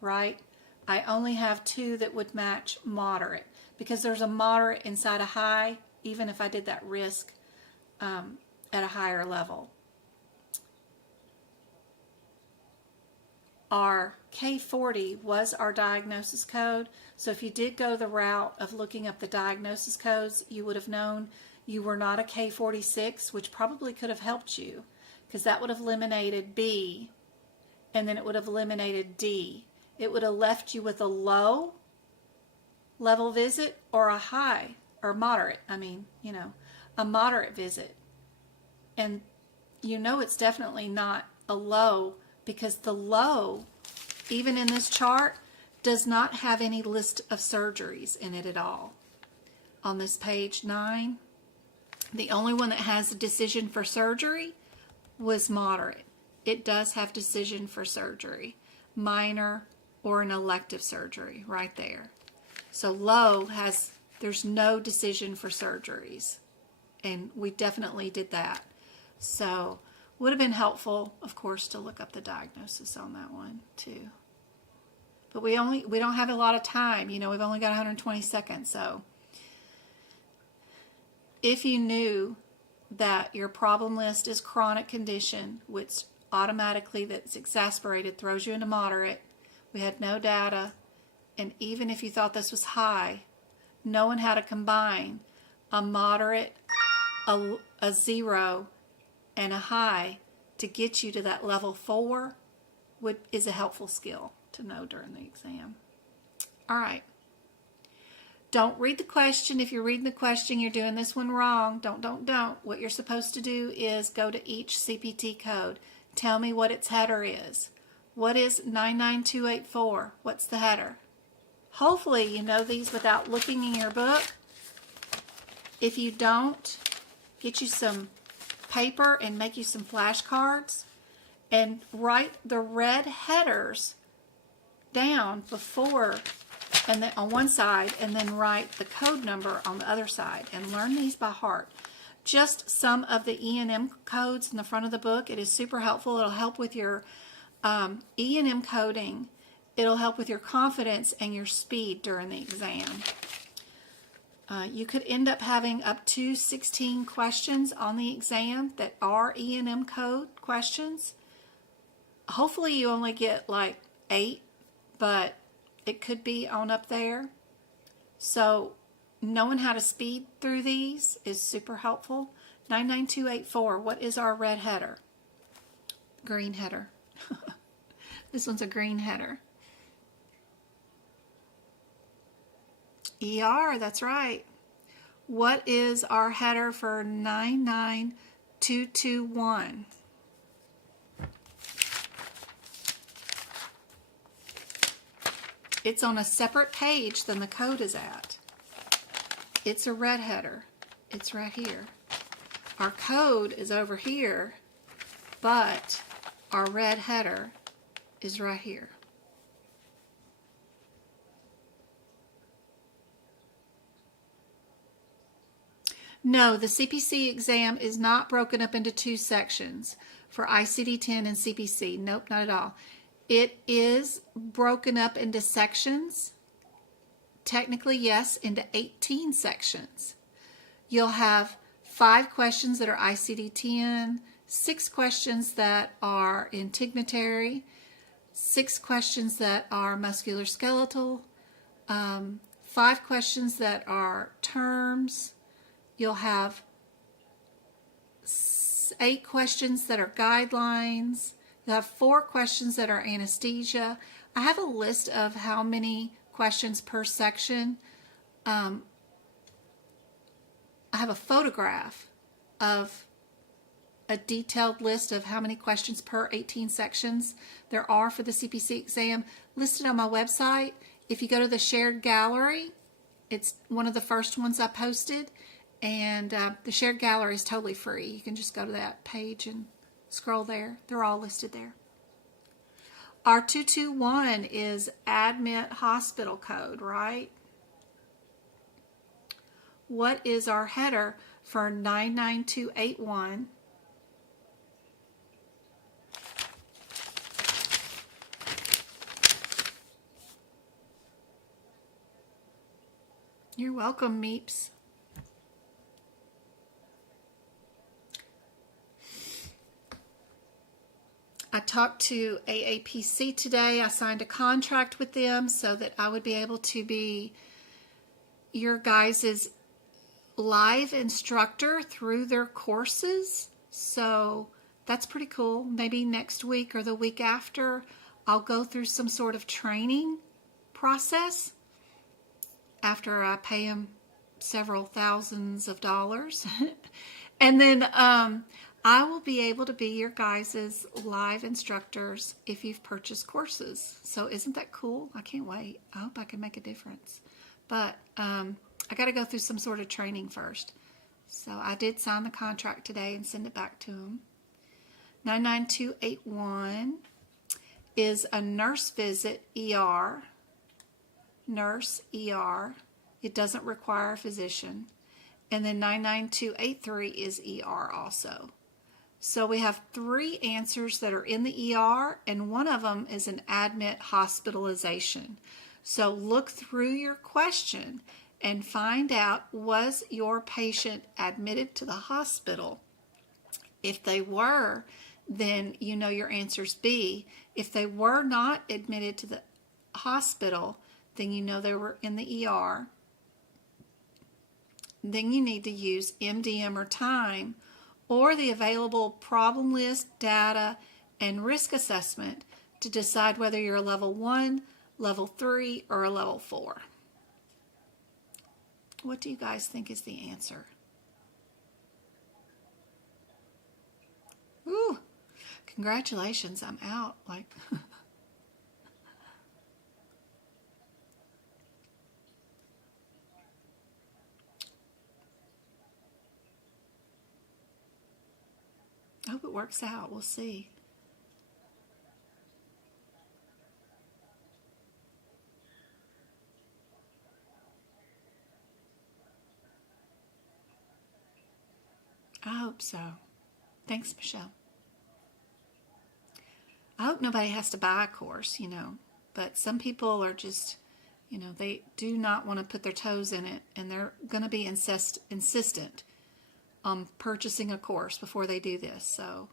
right? I only have 2 that would match moderate because there's a moderate inside a high, even if I did that risk at a higher level. Our K40 was our diagnosis code, so if you did go the route of looking up the diagnosis codes, you would have known you were not a K46, which probably could have helped you because that would have eliminated B and then it would have eliminated D. It would have left you with a low level visit or a high or moderate, a moderate visit. And you know it's definitely not a low because the low, even in this chart, does not have any list of surgeries in it at all. On this page 9, the only one that has a decision for surgery was moderate. It does have decision for surgery. Minor, or an elective surgery right there. So low has, there's no decision for surgeries. And we definitely did that. So would have been helpful, of course, to look up the diagnosis on that one too. But we don't have a lot of time. You know, we've only got 120 seconds. So if you knew that your problem list is chronic condition, which automatically that's exasperated throws you into moderate, we had no data, and even if you thought this was high, knowing how to combine a moderate, a 0, and a high to get you to that level 4 is a helpful skill to know during the exam. All right. Don't read the question. If you're reading the question, you're doing this one wrong. Don't. What you're supposed to do is go to each CPT code. Tell me what its header is. What is 99284? What's the header? Hopefully you know these without looking in your book. If you don't, get you some paper and make you some flashcards and write the red headers down before and then on one side, and then write the code number on the other side, and learn these by heart. Just some of the E&M codes in the front of the book. It is super helpful. It'll help with your E&M coding. It'll help with your confidence and your speed during the exam. You could end up having up to 16 questions on the exam that are E&M code questions. Hopefully you only get like 8, but it could be on up there. So knowing how to speed through these is super helpful. 99284, what is our red header? Green header. This one's a green header. ER, that's right. What is our header for 99221? It's on a separate page than the code is at. It's a red header. It's right here. Our code is over here, but our red header is right here. No, the CPC exam is not broken up into 2 sections for ICD-10 and CPC. Nope, not at all. It is broken up into sections. Technically, yes, into 18 sections. You'll have 5 questions that are ICD-10, 6 questions that are integumentary, 6 questions that are musculoskeletal, 5 questions that are terms. You'll have 8 questions that are guidelines. You'll have 4 questions that are anesthesia. I have a list of how many questions per section. I have a photograph of a detailed list of how many questions per 18 sections there are for the CPC exam listed on my website. If you go to the shared gallery, it's one of the first ones I posted, and the shared gallery is totally free. You can just go to that page and scroll there. They're all listed there. Our 221 is admit hospital code, right? What is our header for 99281? You're welcome, Meeps. I talked to AAPC today. I signed a contract with them so that I would be able to be your guys' live instructor through their courses. So that's pretty cool. Maybe next week or the week after, I'll go through some sort of training process after I pay them several thousands of dollars. And then I will be able to be your guys' live instructors if you've purchased courses. So isn't that cool? I can't wait. I hope I can make a difference. But I got to go through some sort of training first. So I did sign the contract today and send it back to them. 99281. is a nurse visit, ER, nurse, ER. It doesn't require a physician. And then 99283 is ER also. So we have 3 answers that are in the ER, and one of them is an admit hospitalization. So look through your question and find out, was your patient admitted to the hospital? If they were, then you know your answer's B. If they were not admitted to the hospital, then you know they were in the ER. Then you need to use MDM or time, or the available problem list, data, and risk assessment to decide whether you're a level 1, level 3, or a level 4. What do you guys think is the answer? Ooh, congratulations, I'm out. Like, I hope it works out. We'll see. I hope so. Thanks, Michelle. I hope nobody has to buy a course, but some people are just, they do not want to put their toes in it, and they're going to be insistent on purchasing a course before they do this. So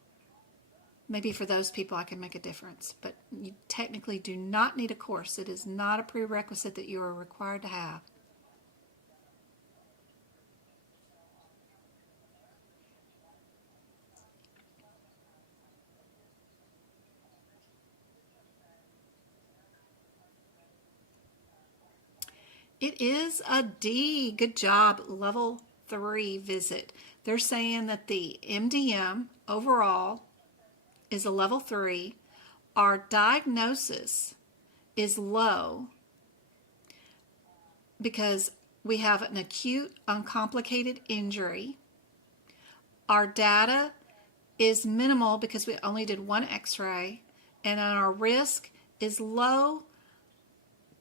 maybe for those people I can make a difference, but you technically do not need a course. It is not a prerequisite that you are required to have. It is a D. Good job. Level 3 visit. They're saying that the MDM overall is a level 3. Our diagnosis is low because we have an acute uncomplicated injury. Our data is minimal because we only did 1 x-ray, and our risk is low.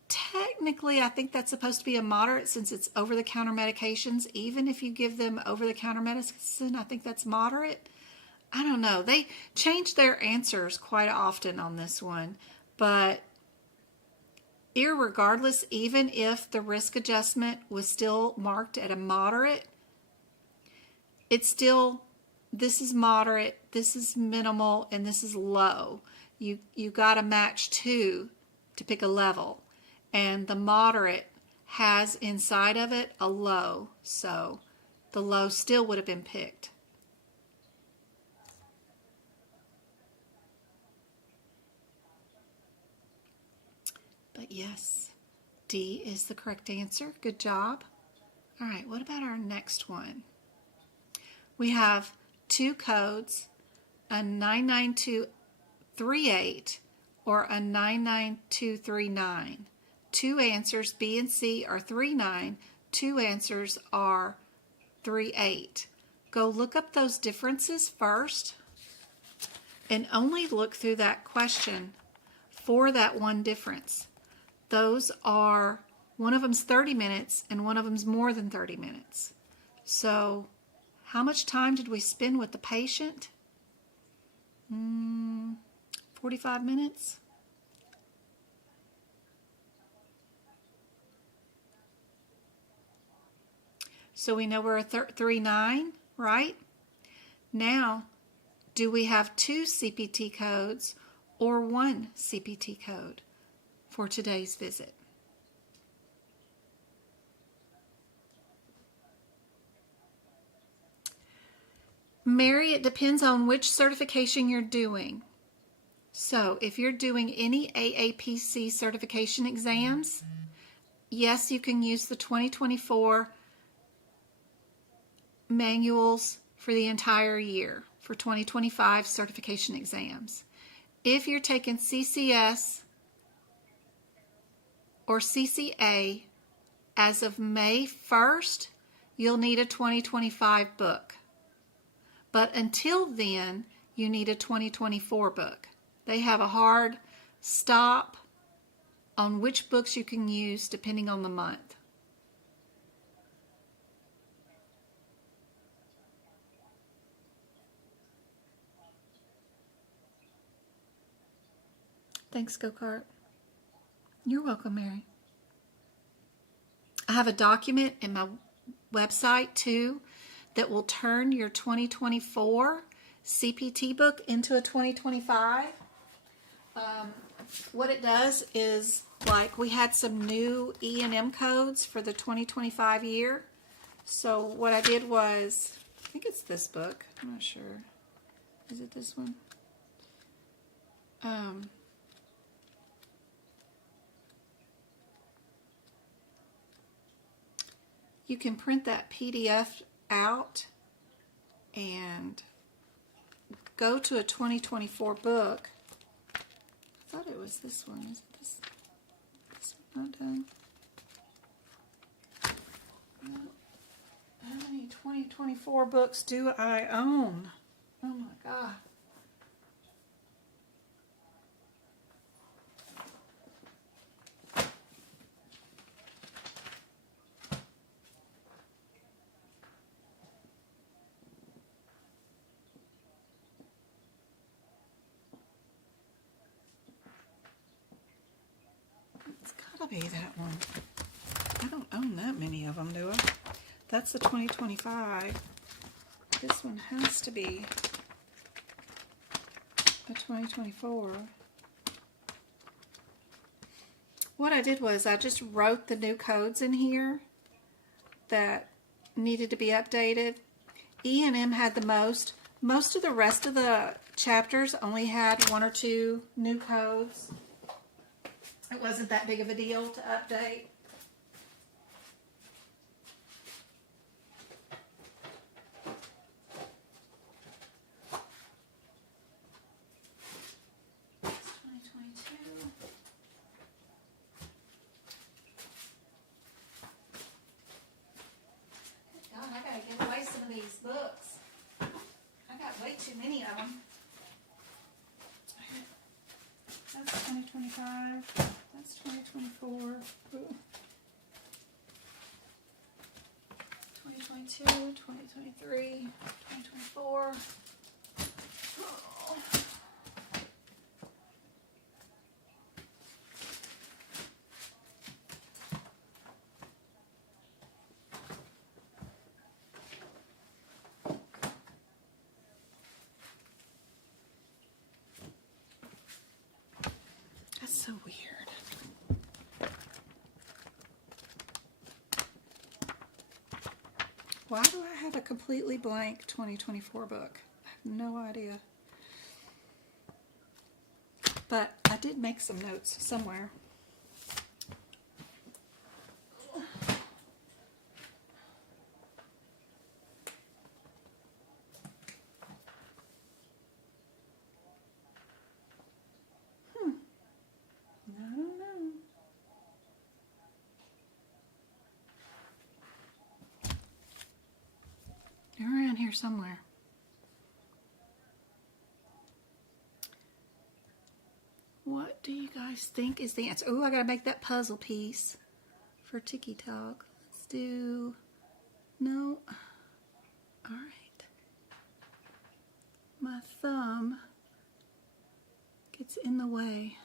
Technically, I think that's supposed to be a moderate since it's over-the-counter medications. Even if you give them over-the-counter medicine, I think that's moderate. I don't know. They change their answers quite often on this one. But irregardless, even if the risk adjustment was still marked at a moderate, it's still, this is moderate, this is minimal, and this is low. You got to match 2 to pick a level. And the moderate has inside of it a low, so the low still would have been picked. But yes, D is the correct answer. Good job. All right, what about our next one? We have 2 codes, a 99238 or a 99239. 2 answers, B and C, are 39. 2 answers are 38. Go look up those differences first and only look through that question for that one difference. Those are, one of them's 30 minutes and one of them's more than 30 minutes. So how much time did we spend with the patient? 45 minutes. So we know we're a 39, right? Now, do we have 2 CPT codes or 1 CPT code for today's visit? Mary, it depends on which certification you're doing. So if you're doing any AAPC certification exams, yes, you can use the 2024 manuals for the entire year for 2025 certification exams. If you're taking CCS or CCA as of May 1st, you'll need a 2025 book. But until then, you need a 2024 book. They have a hard stop on which books you can use depending on the month. Thanks, Go-Kart. You're welcome, Mary. I have a document in my website too that will turn your 2024 CPT book into a 2025. What it does is, like, we had some new E&M codes for the 2025 year. So what I did was, I think it's this book. I'm not sure. Is it this one? You can print that PDF out and go to a 2024 book. I thought it was this one. Is it this one not done? No. How many 2024 books do I own? Oh my God. Be that one. I don't own that many of them, do I? That's the 2025. This one has to be a 2024. What I did was I just wrote the new codes in here that needed to be updated. E&M had the most. Most of the rest of the chapters only had 1 or 2 new codes. It wasn't that big of a deal to update. It's 2022. God, I gotta give away some of these books. I got way too many of them. That's 2025. That's 2024. Ooh. 2022, 2023, 2024. Oh. That's so weird. Why do I have a completely blank 2024 book? I have no idea. But I did make some notes somewhere. I don't know. They're around here somewhere. What do you guys think is the answer? Oh, I gotta make that puzzle piece for Tiki Talk. Let's do, no. All right. My thumb gets in the way.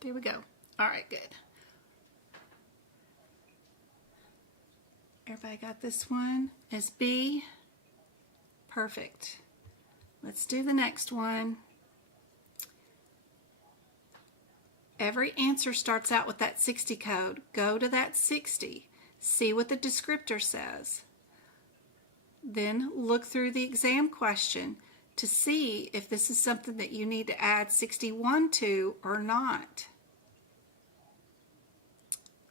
There we go. All right, good. Everybody got this one as B? Perfect. Let's do the next one. Every answer starts out with that 60 code. Go to that 60. See what the descriptor says. Then look through the exam question to see if this is something that you need to add 61 to or not.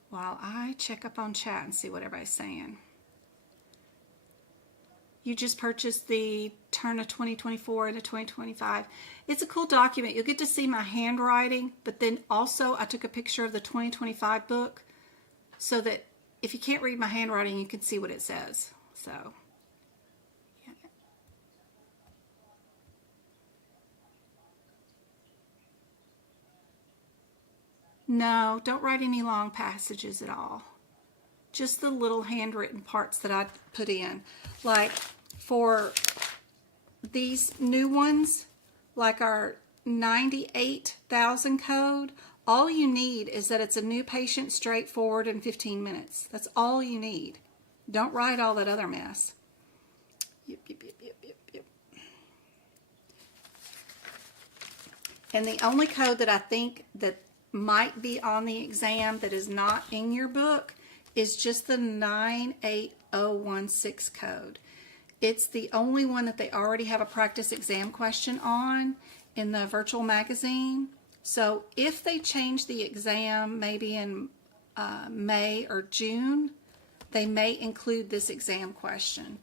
While I check up on chat and see what everybody's saying. You just purchased the Turn of 2024 into 2025. It's a cool document. You'll get to see my handwriting, but then also I took a picture of the 2025 book so that if you can't read my handwriting, you can see what it says. So, yeah. No, don't write any long passages at all. Just the little handwritten parts that I put in. Like for these new ones, like our 98,000 code, all you need is that it's a new patient, straightforward, in 15 minutes. That's all you need. Don't write all that other mess. Yep. And the only code that I think that might be on the exam that is not in your book is just the 98016 code. It's the only one that they already have a practice exam question on in the virtual magazine. So if they change the exam maybe in May or June, they may include this exam question.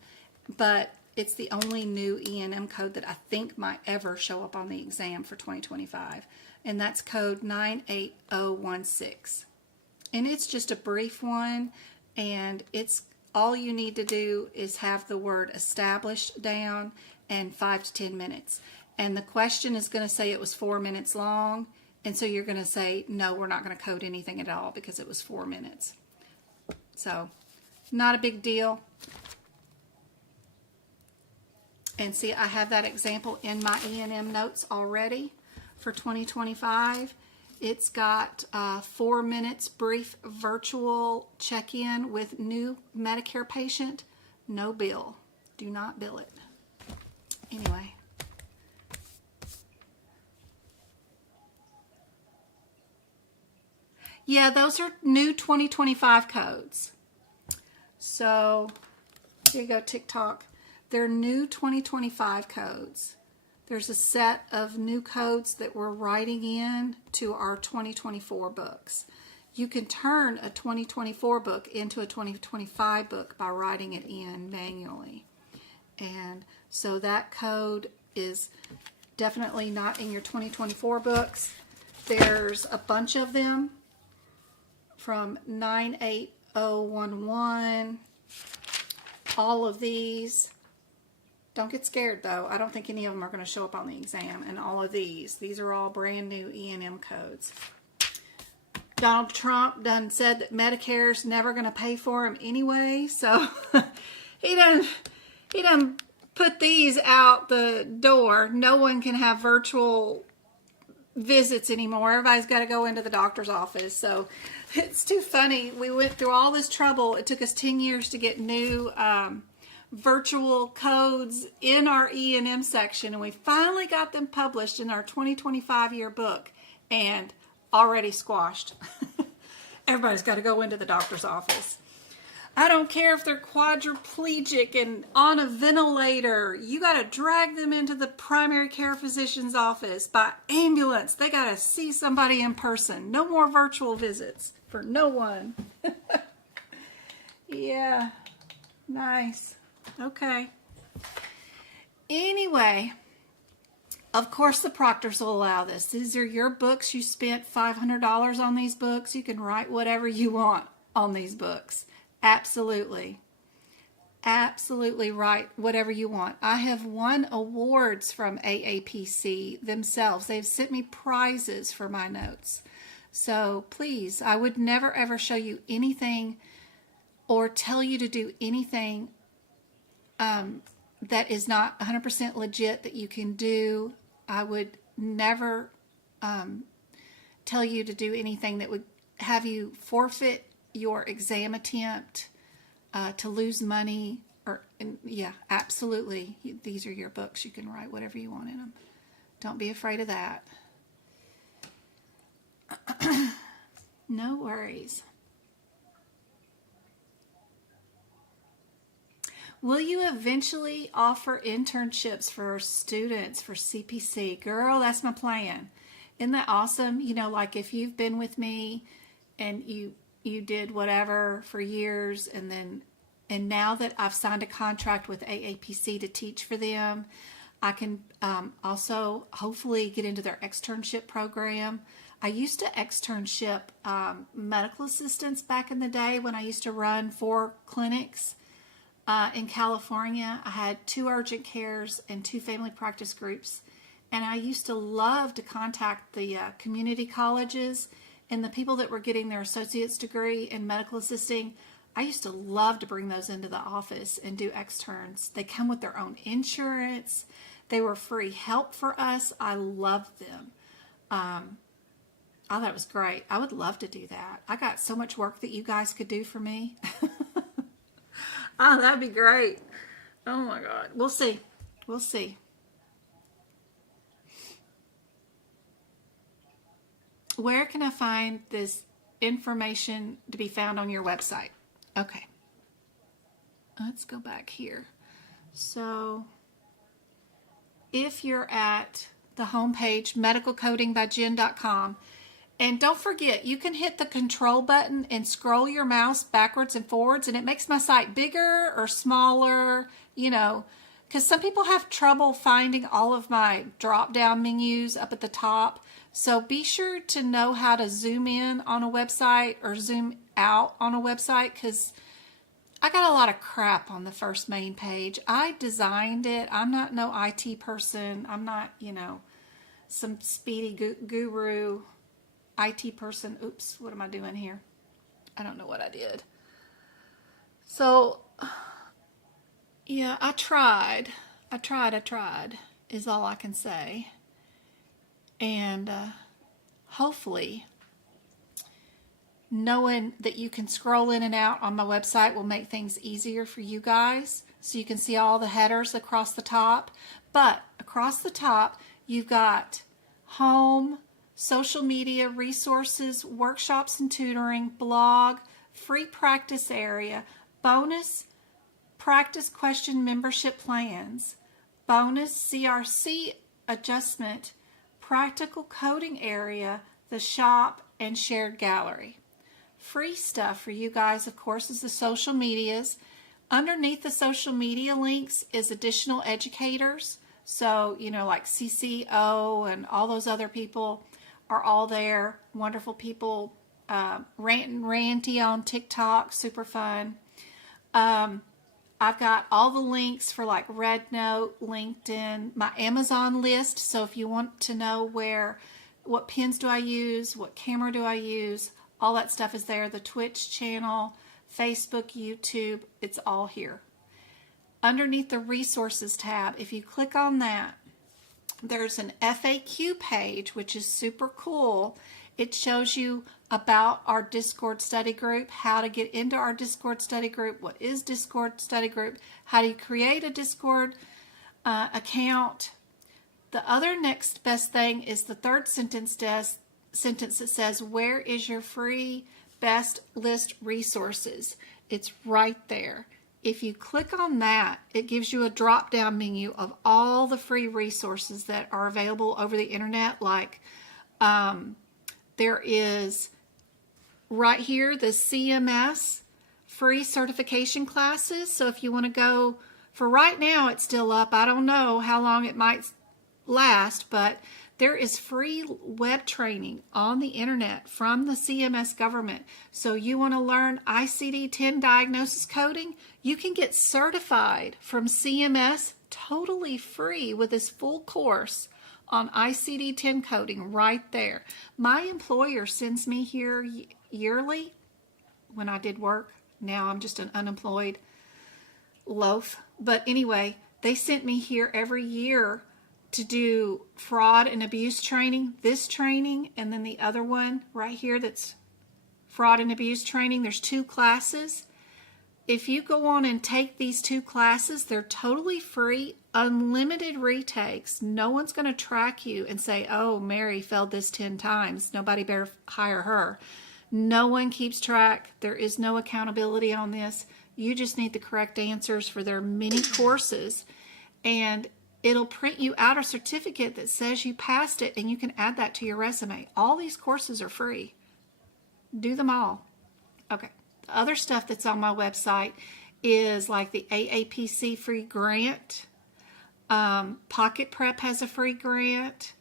But it's the only new E&M code that I think might ever show up on the exam for 2025. And that's code 98016. And it's just a brief one, and it's all you need to do is have the word established down and 5 to 10 minutes. And the question is going to say it was 4 minutes long, and so you're going to say, no, we're not going to code anything at all because it was 4 minutes. So, not a big deal. And see, I have that example in my E&M notes already for 2025. It's got 4 minutes brief virtual check-in with new Medicare patient. No bill. Do not bill it. Anyway. Yeah, those are new 2025 codes. So, here you go, TikTok. They're new 2025 codes. There's a set of new codes that we're writing in to our 2024 books. You can turn a 2024 book into a 2025 book by writing it in manually. And so that code is definitely not in your 2024 books. There's a bunch of them from 98011, all of these. Don't get scared, though. I don't think any of them are going to show up on the exam. And all of these are all brand new E&M codes. Donald Trump done said that Medicare's never going to pay for him anyway. So he done put these out the door. No one can have virtual visits anymore. Everybody's got to go into the doctor's office. So it's too funny. We went through all this trouble. It took us 10 years to get new virtual codes in our E&M section, and we finally got them published in our 2025 year book, and already squashed. Everybody's got to go into the doctor's office. I don't care if they're quadriplegic and on a ventilator. You got to drag them into the primary care physician's office by ambulance. They got to see somebody in person. No more virtual visits for no one. Yeah, nice. Okay. Anyway, of course the proctors will allow this. These are your books. You spent $500 on these books. You can write whatever you want on these books. Absolutely. Absolutely write whatever you want. I have won awards from AAPC themselves. They've sent me prizes for my notes. So please, I would never ever show you anything or tell you to do anything that is not 100% legit that you can do. I would never tell you to do anything that would have you forfeit your exam attempt, to lose money, yeah, absolutely. These are your books. You can write whatever you want in them. Don't be afraid of that. No worries. Will you eventually offer internships for students for CPC? Girl, that's my plan. Isn't that awesome? You know, like if you've been with me and you did whatever for years, and now that I've signed a contract with AAPC to teach for them, I can also hopefully get into their externship program. I used to externship medical assistants back in the day when I used to run 4 clinics in California. I had 2 urgent cares and 2 family practice groups. And I used to love to contact the community colleges and the people that were getting their associate's degree in medical assisting, I used to love to bring those into the office and do externs. They come with their own insurance. They were free help for us. I loved them. I thought it was great. I would love to do that. I got so much work that you guys could do for me. Oh, that'd be great. Oh my God. We'll see. We'll see. Where can I find this information to be found on your website? Okay. Let's go back here. So if you're at the homepage, medicalcodingbyjen.com, and don't forget, you can hit the control button and scroll your mouse backwards and forwards, and it makes my site bigger or smaller, you know, because some people have trouble finding all of my drop-down menus up at the top. So be sure to know how to zoom in on a website or zoom out on a website, because I got a lot of crap on the first main page. I designed it. I'm not no IT person. I'm not, you know, some speedy guru IT person. Oops, what am I doing here? I don't know what I did. So, yeah, I tried, is all I can say. And hopefully, knowing that you can scroll in and out on my website will make things easier for you guys. So you can see all the headers across the top. But across the top, you've got home, social media, resources, workshops and tutoring, blog, free practice area, bonus practice question membership plans, bonus CRC adjustment, practical coding area, the shop, and shared gallery. Free stuff for you guys, of course, is the social medias. Underneath the social media links is additional educators. So, you know, like CCO and all those other people are all there. Wonderful people. Rant and Ranty on TikTok, super fun. I've got all the links for like RedNote, LinkedIn, my Amazon list. So if you want to know what pens do I use, what camera do I use, all that stuff is there. The Twitch channel, Facebook, YouTube, it's all here. Underneath the resources tab, if you click on that, there's an FAQ page, which is super cool. It shows you about our Discord study group, how to get into our Discord study group, what is Discord study group, how do you create a Discord account. The other next best thing is the third sentence that says, where is your free best list resources? It's right there. If you click on that, it gives you a drop-down menu of all the free resources that are available over the internet. Like there is right here the CMS free certification classes. So if you want to go, for right now it's still up. I don't know how long it might last, but there is free web training on the internet from the CMS government. So you want to learn ICD-10 diagnosis coding? You can get certified from CMS totally free with this full course on ICD-10 coding right there. My employer sends me here yearly when I did work. Now I'm just an unemployed loaf. But anyway, they sent me here every year to do fraud and abuse training, this training, and then the other one right here that's fraud and abuse training. There's 2 classes. If you go on and take these 2 classes, they're totally free, unlimited retakes. No one's going to track you and say, oh, Mary failed this 10 times. Nobody better hire her. No one keeps track. There is no accountability on this. You just need the correct answers for their mini courses. And it'll print you out a certificate that says you passed it, and you can add that to your resume. All these courses are free. Do them all. Okay. The other stuff that's on my website is like the AAPC free grant. Pocket Prep has a free grant.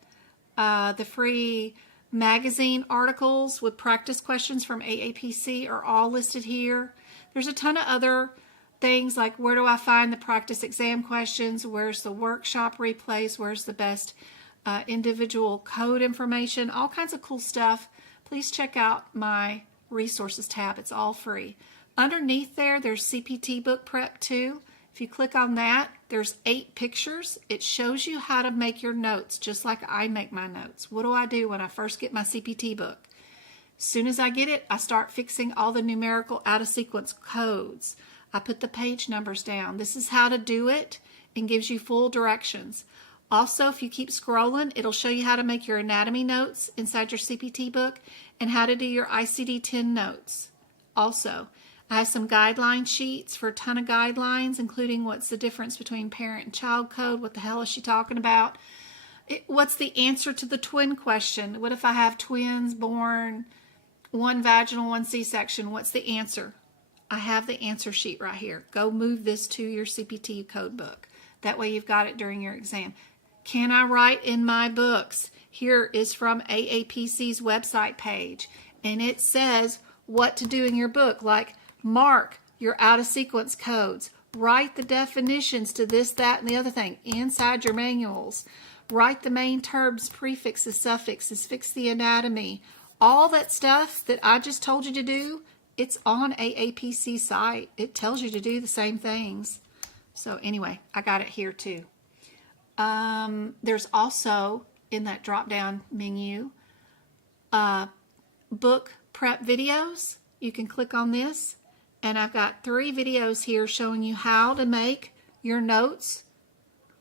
The free magazine articles with practice questions from AAPC are all listed here. There's a ton of other things like, where do I find the practice exam questions? Where's the workshop replays? Where's the best individual code information? All kinds of cool stuff. please check out my resources tab. It's all free. Underneath there, there's CPT book prep 2. If you click on that, there's 8 pictures. It shows you how to make your notes, just like I make my notes. What do I do when I first get my CPT book? As soon as I get it, I start fixing all the numerical out-of-sequence codes. I put the page numbers down. This is how to do it and gives you full directions. Also, if you keep scrolling, it'll show you how to make your anatomy notes inside your CPT book and how to do your ICD-10 notes. Also, I have some guideline sheets for a ton of guidelines, including what's the difference between parent and child code, what the hell is she talking about, what's the answer to the twin question, what if I have twins born, one vaginal, one C-section, what's the answer? I have the answer sheet right here. Go move this to your CPT code book. That way you've got it during your exam. Can I write in my books? Here is from AAPC's website page, and it says what to do in your book, like mark your out-of-sequence codes, write the definitions to this, that, and the other thing inside your manuals, write the main terms, prefixes, suffixes, fix the anatomy. All that stuff that I just told you to do, it's on AAPC site. It tells you to do the same things. So anyway, I got it here too. There's also in that drop-down menu, book prep videos. You can click on this, and I've got 3 videos here showing you how to make your notes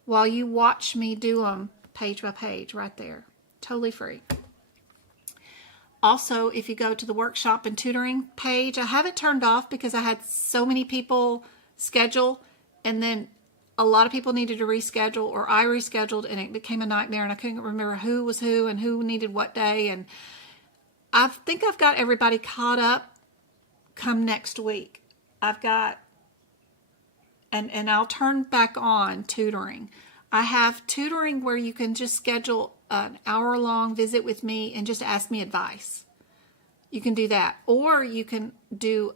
while you watch me do them page by page right there. Totally free. Also, if you go to the workshop and tutoring page, I have it turned off because I had so many people schedule, and then a lot of people needed to reschedule, or I rescheduled, and it became a nightmare, and I couldn't remember who was who and who needed what day. And I think I've got everybody caught up come next week. I've got, and I'll turn back on tutoring. I have tutoring where you can just schedule an hour-long visit with me and just ask me advice. You can do that. Or you can do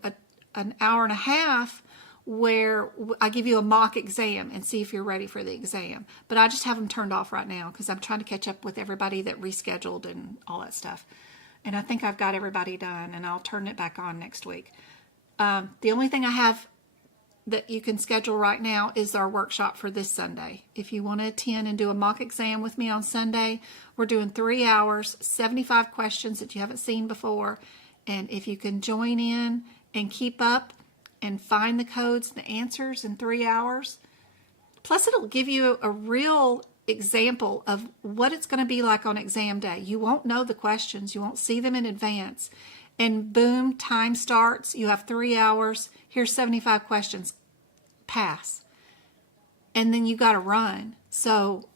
an hour and a half where I give you a mock exam and see if you're ready for the exam. But I just have them turned off right now because I'm trying to catch up with everybody that rescheduled and all that stuff. And I think I've got everybody done, and I'll turn it back on next week. The only thing I have that you can schedule right now is our workshop for this Sunday. If you want to attend and do a mock exam with me on Sunday, we're doing 3 hours, 75 questions that you haven't seen before. And if you can join in and keep up and find the codes and the answers in 3 hours, plus it'll give you a real example of what it's going to be like on exam day. You won't know the questions. You won't see them in advance. And boom, time starts. You have 3 hours. Here's 75 questions. Pass. And then you got to run. So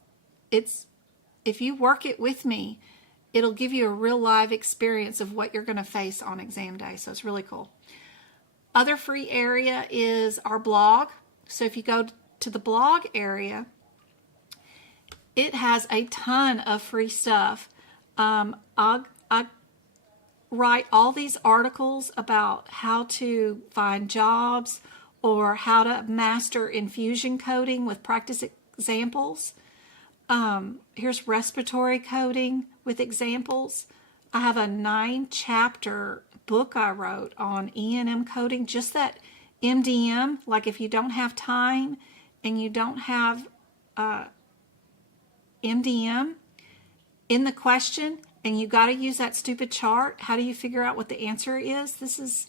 if you work it with me, it'll give you a real live experience of what you're going to face on exam day. So it's really cool. Other free area is our blog. So if you go to the blog area, it has a ton of free stuff. I write all these articles about how to find jobs or how to master infusion coding with practice examples. Here's respiratory coding with examples. I have a 9-chapter book I wrote on E&M coding, just that MDM, like if you don't have time and you don't have MDM in the question and you got to use that stupid chart, how do you figure out what the answer is? This is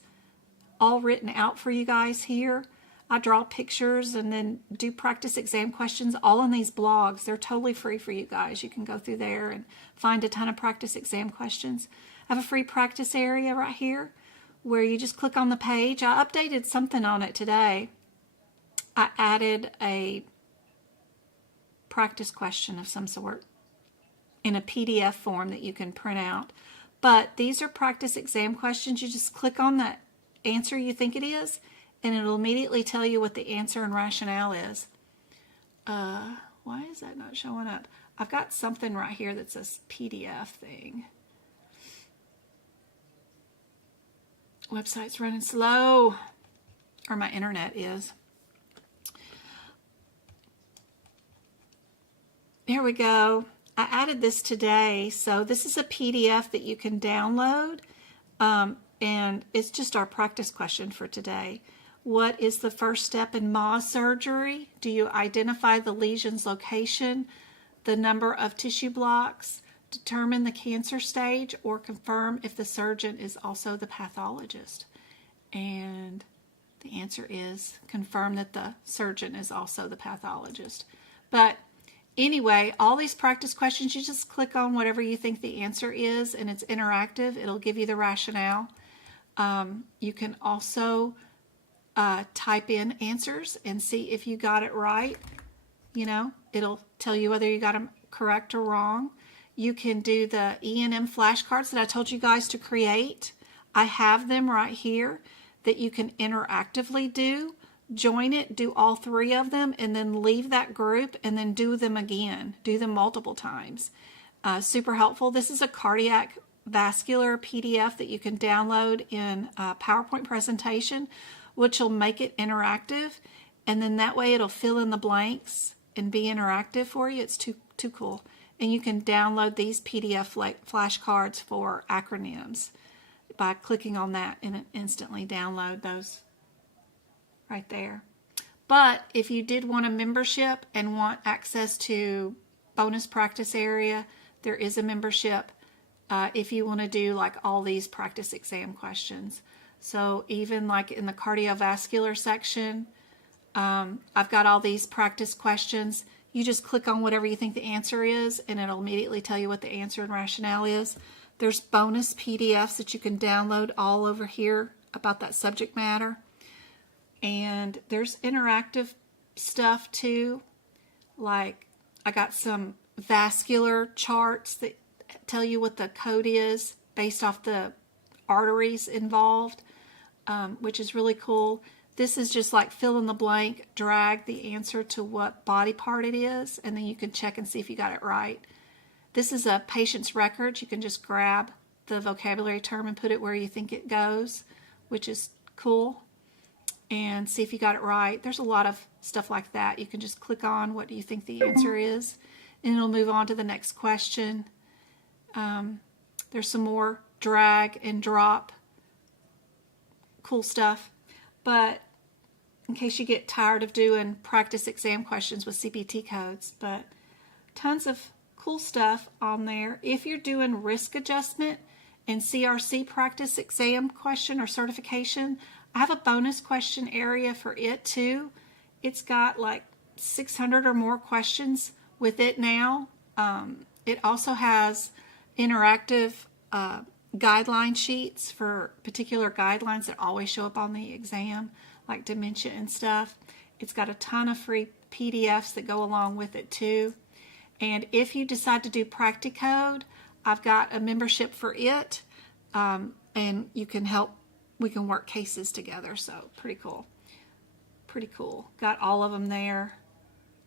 all written out for you guys here. I draw pictures and then do practice exam questions all on these blogs. They're totally free for you guys. You can go through there and find a ton of practice exam questions. I have a free practice area right here where you just click on the page. I updated something on it today. I added a practice question of some sort in a PDF form that you can print out. But these are practice exam questions. You just click on that answer you think it is, and it'll immediately tell you what the answer and rationale is. Why is that not showing up? I've got something right here that says PDF thing. Website's running slow, or my internet is. There we go. I added this today. So this is a PDF that you can download. And it's just our practice question for today. What is the first step in MAS surgery? Do you identify the lesion's location, the number of tissue blocks, determine the cancer stage, or confirm if the surgeon is also the pathologist? And the answer is confirm that the surgeon is also the pathologist. But anyway, all these practice questions, you just click on whatever you think the answer is, and it's interactive. It'll give you the rationale. You can also type in answers and see if you got it right. You know, it'll tell you whether you got them correct or wrong. You can do the E&M flashcards that I told you guys to create. I have them right here that you can interactively do. Join it, do all 3 of them, and then leave that group and then do them again. Do them multiple times. Super helpful. This is a cardiac vascular PDF that you can download in a PowerPoint presentation, which will make it interactive, and then that way it'll fill in the blanks and be interactive for you. It's too cool. And you can download these PDF flashcards for acronyms by clicking on that, and it instantly download those right there. But if you did want a membership and want access to bonus practice area, there is a membership if you want to do like all these practice exam questions. So even like in the cardiovascular section, I've got all these practice questions. You just click on whatever you think the answer is, and it'll immediately tell you what the answer and rationale is. There's bonus PDFs that you can download all over here about that subject matter. And there's interactive stuff too. Like I got some vascular charts that tell you what the code is based off the arteries involved, which is really cool. This is just like fill in the blank, drag the answer to what body part it is, and then you can check and see if you got it right. This is a patient's record. You can just grab the vocabulary term and put it where you think it goes, which is cool, and see if you got it right. There's a lot of stuff like that. You can just click on what do you think the answer is, and it'll move on to the next question. There's some more drag and drop cool stuff. But in case you get tired of doing practice exam questions with CPT codes, but tons of cool stuff on there. If you're doing risk adjustment and CRC practice exam question or certification, I have a bonus question area for it too. It's got like 600 or more questions with it now. It also has interactive guideline sheets for particular guidelines that always show up on the exam, like dementia and stuff. It's got a ton of free PDFs that go along with it too. And if you decide to do Practicode, I've got a membership for it, and you can help. We can work cases together, so pretty cool. Pretty cool. Got all of them there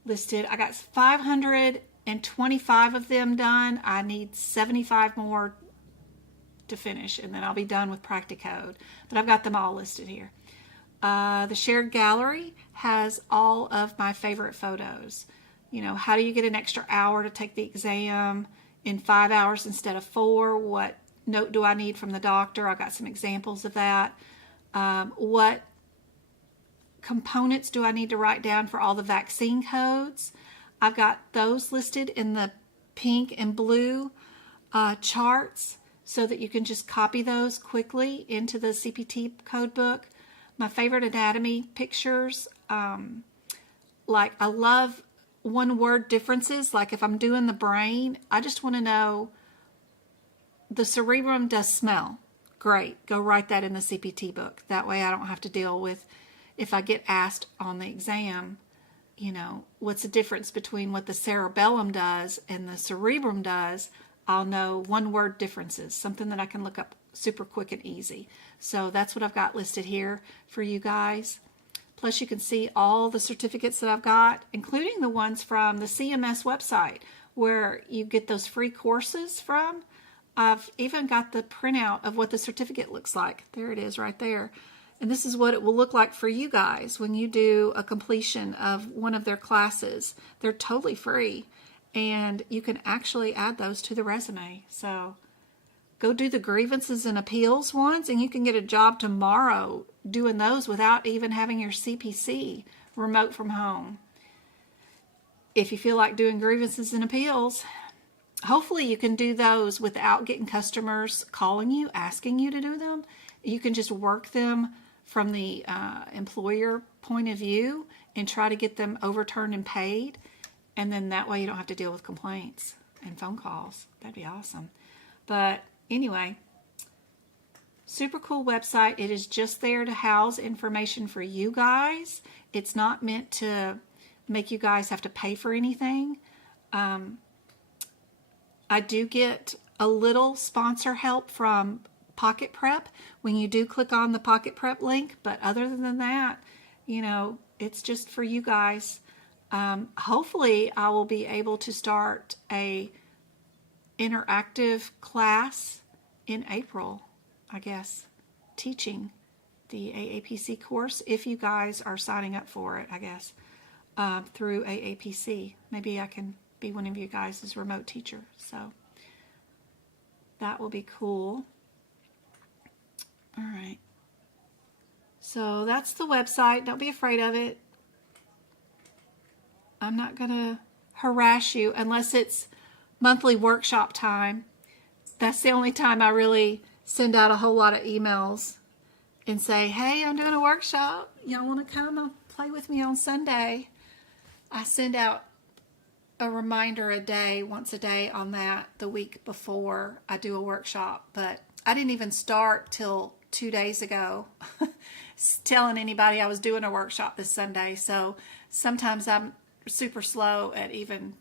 listed. I got 525 of them done. I need 75 more to finish, and then I'll be done with Practicode. But I've got them all listed here. The shared gallery has all of my favorite photos. You know, how do you get an extra hour to take the exam in 5 hours instead of 4? What note do I need from the doctor? I've got some examples of that. What components do I need to write down for all the vaccine codes? I've got those listed in the pink and blue charts so that you can just copy those quickly into the CPT code book. My favorite anatomy pictures, like I love one-word differences. Like if I'm doing the brain, I just want to know the cerebrum does smell. Great, go write that in the CPT book. That way I don't have to deal with, if I get asked on the exam, you know, what's the difference between what the cerebellum does and the cerebrum does, I'll know one-word differences, something that I can look up super quick and easy. So that's what I've got listed here for you guys. Plus you can see all the certificates that I've got, including the ones from the CMS website where you get those free courses from. I've even got the printout of what the certificate looks like. There it is right there. And this is what it will look like for you guys when you do a completion of one of their classes. They're totally free. and you can actually add those to the resume. So go do the grievances and appeals ones, and you can get a job tomorrow doing those without even having your CPC, remote from home. If you feel like doing grievances and appeals, hopefully you can do those without getting customers calling you, asking you to do them. You can just work them from the employer point of view and try to get them overturned and paid. And then that way you don't have to deal with complaints and phone calls. That'd be awesome. But anyway, super cool website. It is just there to house information for you guys. It's not meant to make you guys have to pay for anything. I do get a little sponsor help from Pocket Prep when you do click on the Pocket Prep link, but other than that, you know, it's just for you guys. Hopefully I will be able to start a interactive class in April, I guess, teaching the AAPC course, if you guys are signing up for it, I guess, through AAPC. Maybe I can be one of you guys as remote teacher. So that will be cool. All right. So that's the website. Don't be afraid of it. I'm not going to harass you unless it's monthly workshop time. That's the only time I really send out a whole lot of emails and say, hey, I'm doing a workshop. Y'all want to come and play with me on Sunday? I send out a reminder once a day on that the week before I do a workshop. But I didn't even start till 2 days ago telling anybody I was doing a workshop this Sunday. So sometimes I'm super slow at even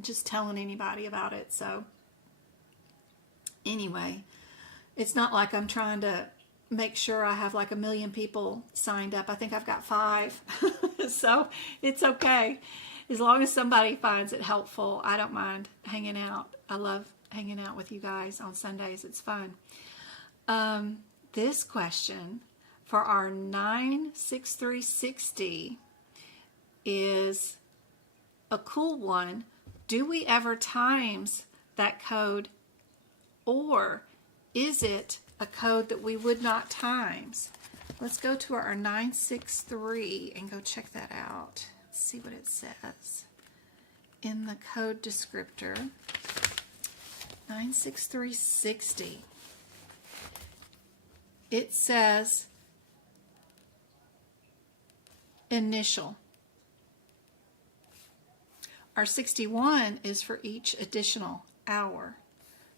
just telling anybody about it. So anyway, it's not like I'm trying to make sure I have like 1 million people signed up. I think I've got 5. So it's okay. As long as somebody finds it helpful, I don't mind hanging out. I love hanging out with you guys on Sundays. It's fun. This question for our 96360 is a cool one. Do we ever times that code, or is it a code that we would not times? Let's go to our 963 and go check that out. Let's see what it says in the code descriptor. 96360. It says initial. Our 61 is for each additional hour.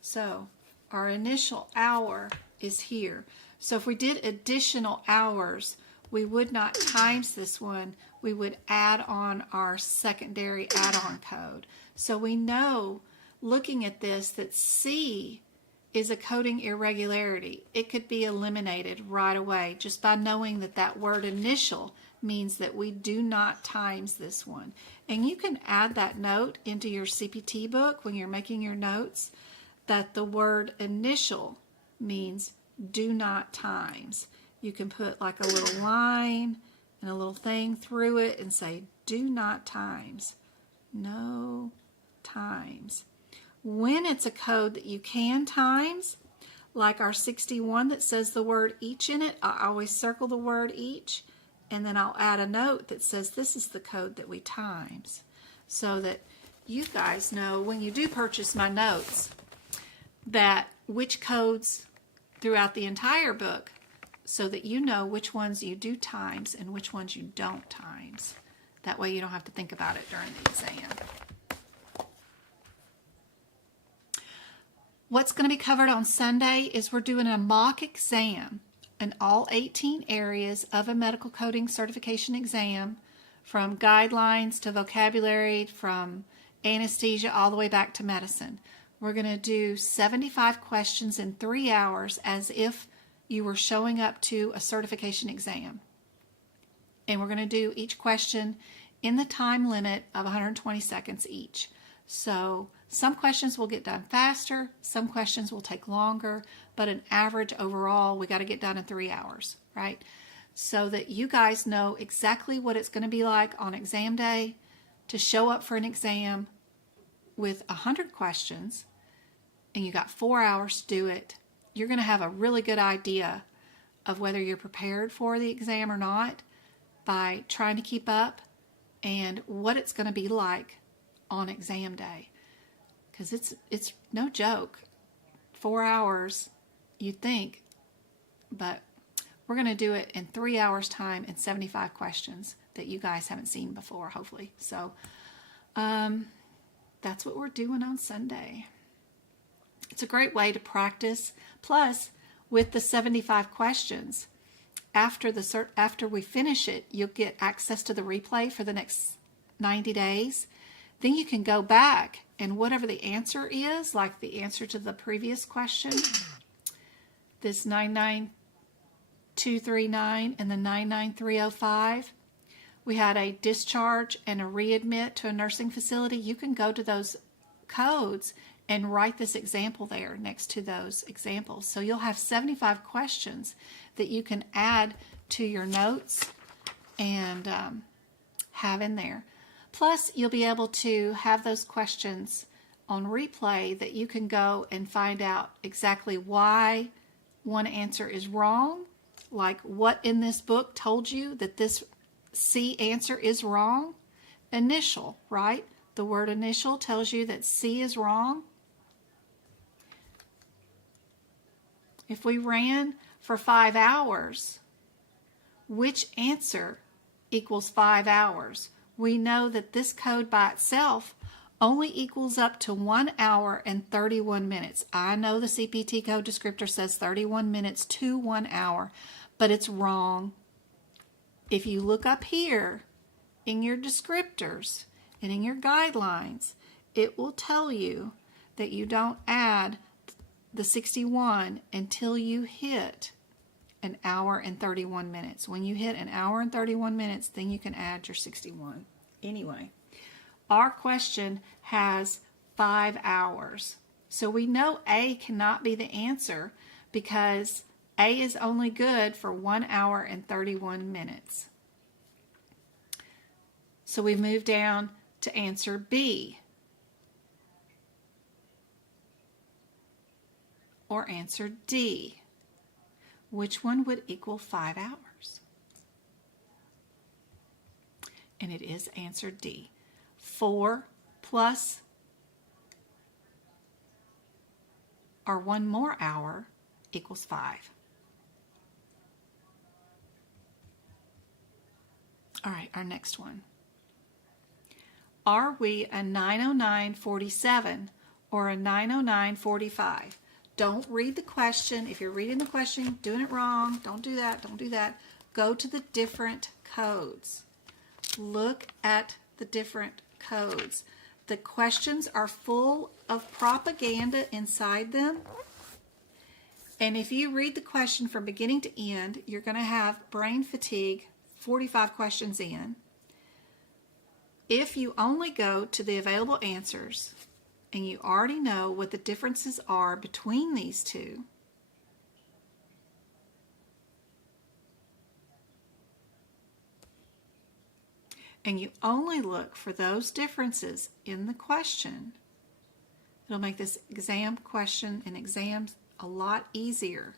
So our initial hour is here. So if we did additional hours, we would not times this one. We would add on our secondary add-on code. So we know, looking at this, that C is a coding irregularity. It could be eliminated right away just by knowing that that word initial means that we do not times this one. And you can add that note into your CPT book when you're making your notes, that the word initial means do not times. You can put like a little line and a little thing through it and say do not times. No times. When it's a code that you can times, like our 61 that says the word each in it, I always circle the word each, and then I'll add a note that says this is the code that we times, so that you guys know when you do purchase my notes that which codes throughout the entire book, so that you know which ones you do times and which ones you don't times. That way you don't have to think about it during the exam. What's going to be covered on Sunday is we're doing a mock exam in all 18 areas of a medical coding certification exam, from guidelines to vocabulary, from anesthesia all the way back to medicine. We're going to do 75 questions in 3 hours as if you were showing up to a certification exam. And we're going to do each question in the time limit of 120 seconds each. So some questions will get done faster, some questions will take longer, but an average overall, we got to get done in 3 hours, right? So that you guys know exactly what it's going to be like on exam day to show up for an exam with 100 questions and you got 4 hours to do it, you're going to have a really good idea of whether you're prepared for the exam or not by trying to keep up and what it's going to be like on exam day. Because it's no joke. 4 hours, you'd think, but we're going to do it in 3 hours time and 75 questions that you guys haven't seen before, hopefully. So that's what we're doing on Sunday. It's a great way to practice. Plus, with the 75 questions, after we finish it, you'll get access to the replay for the next 90 days. Then you can go back and whatever the answer is, like the answer to the previous question, this 99239 and the 99305, we had a discharge and a readmit to a nursing facility. You can go to those codes and write this example there next to those examples. So you'll have 75 questions that you can add to your notes and have in there. Plus, you'll be able to have those questions on replay that you can go and find out exactly why one answer is wrong, like what in this book told you that this C answer is wrong. Initial, right? The word initial tells you that C is wrong. If we ran for 5 hours, which answer equals 5 hours? We know that this code by itself only equals up to 1 hour and 31 minutes. I know the CPT code descriptor says 31 minutes to 1 hour, but it's wrong. If you look up here in your descriptors and in your guidelines, it will tell you that you don't add the 61 until you hit an hour and 31 minutes. When you hit an hour and 31 minutes, then you can add your 61. Anyway, our question has 5 hours. So we know A cannot be the answer because A is only good for 1 hour and 31 minutes. So we move down to answer B. Or answer D. Which one would equal 5 hours? And it is answer D. 4 plus or 1 more hour equals 5. All right, our next one. Are we a 909.47 or a 909.45? Don't read the question. If you're reading the question, doing it wrong, don't do that, don't do that. Go to the different codes. Look at the different codes. The questions are full of propaganda inside them. And if you read the question from beginning to end, you're going to have brain fatigue 45 questions in. If you only go to the available answers, and you already know what the differences are between these two, and you only look for those differences in the question, it'll make this exam question and exams a lot easier.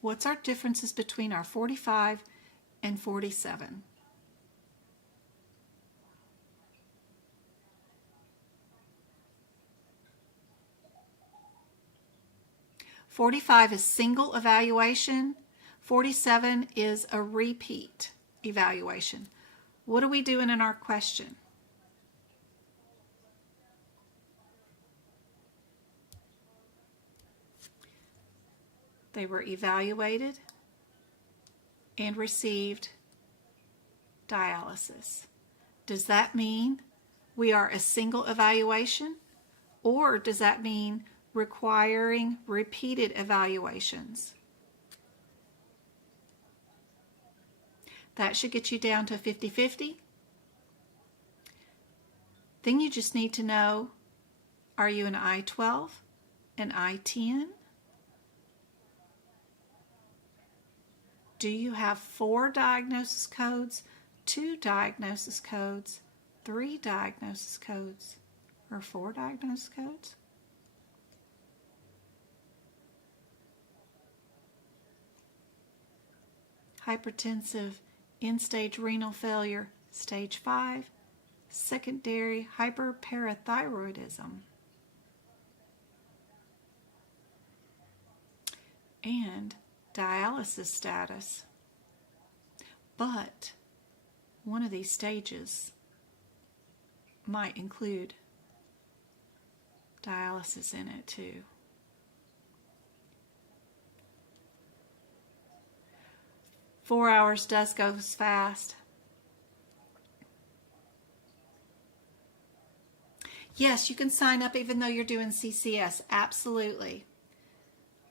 What's our differences between our 45 and 47? "45 is single evaluation. 47 is a repeat evaluation. What are we doing in our question? They were evaluated and received dialysis. Does that mean we are a single evaluation, or does that mean requiring repeated evaluations? That should get you down to 50-50. Then you just need to know, are you an I-12, an I-10, Do you have 4 diagnosis codes, 2 diagnosis codes, 3 diagnosis codes, or 4 diagnosis codes? Hypertensive, end-stage renal failure, stage 5, secondary hyperparathyroidism, and dialysis status. But one of these stages might include dialysis in it too. Four hours does go fast. Yes, you can sign up even though you're doing CCS. Absolutely.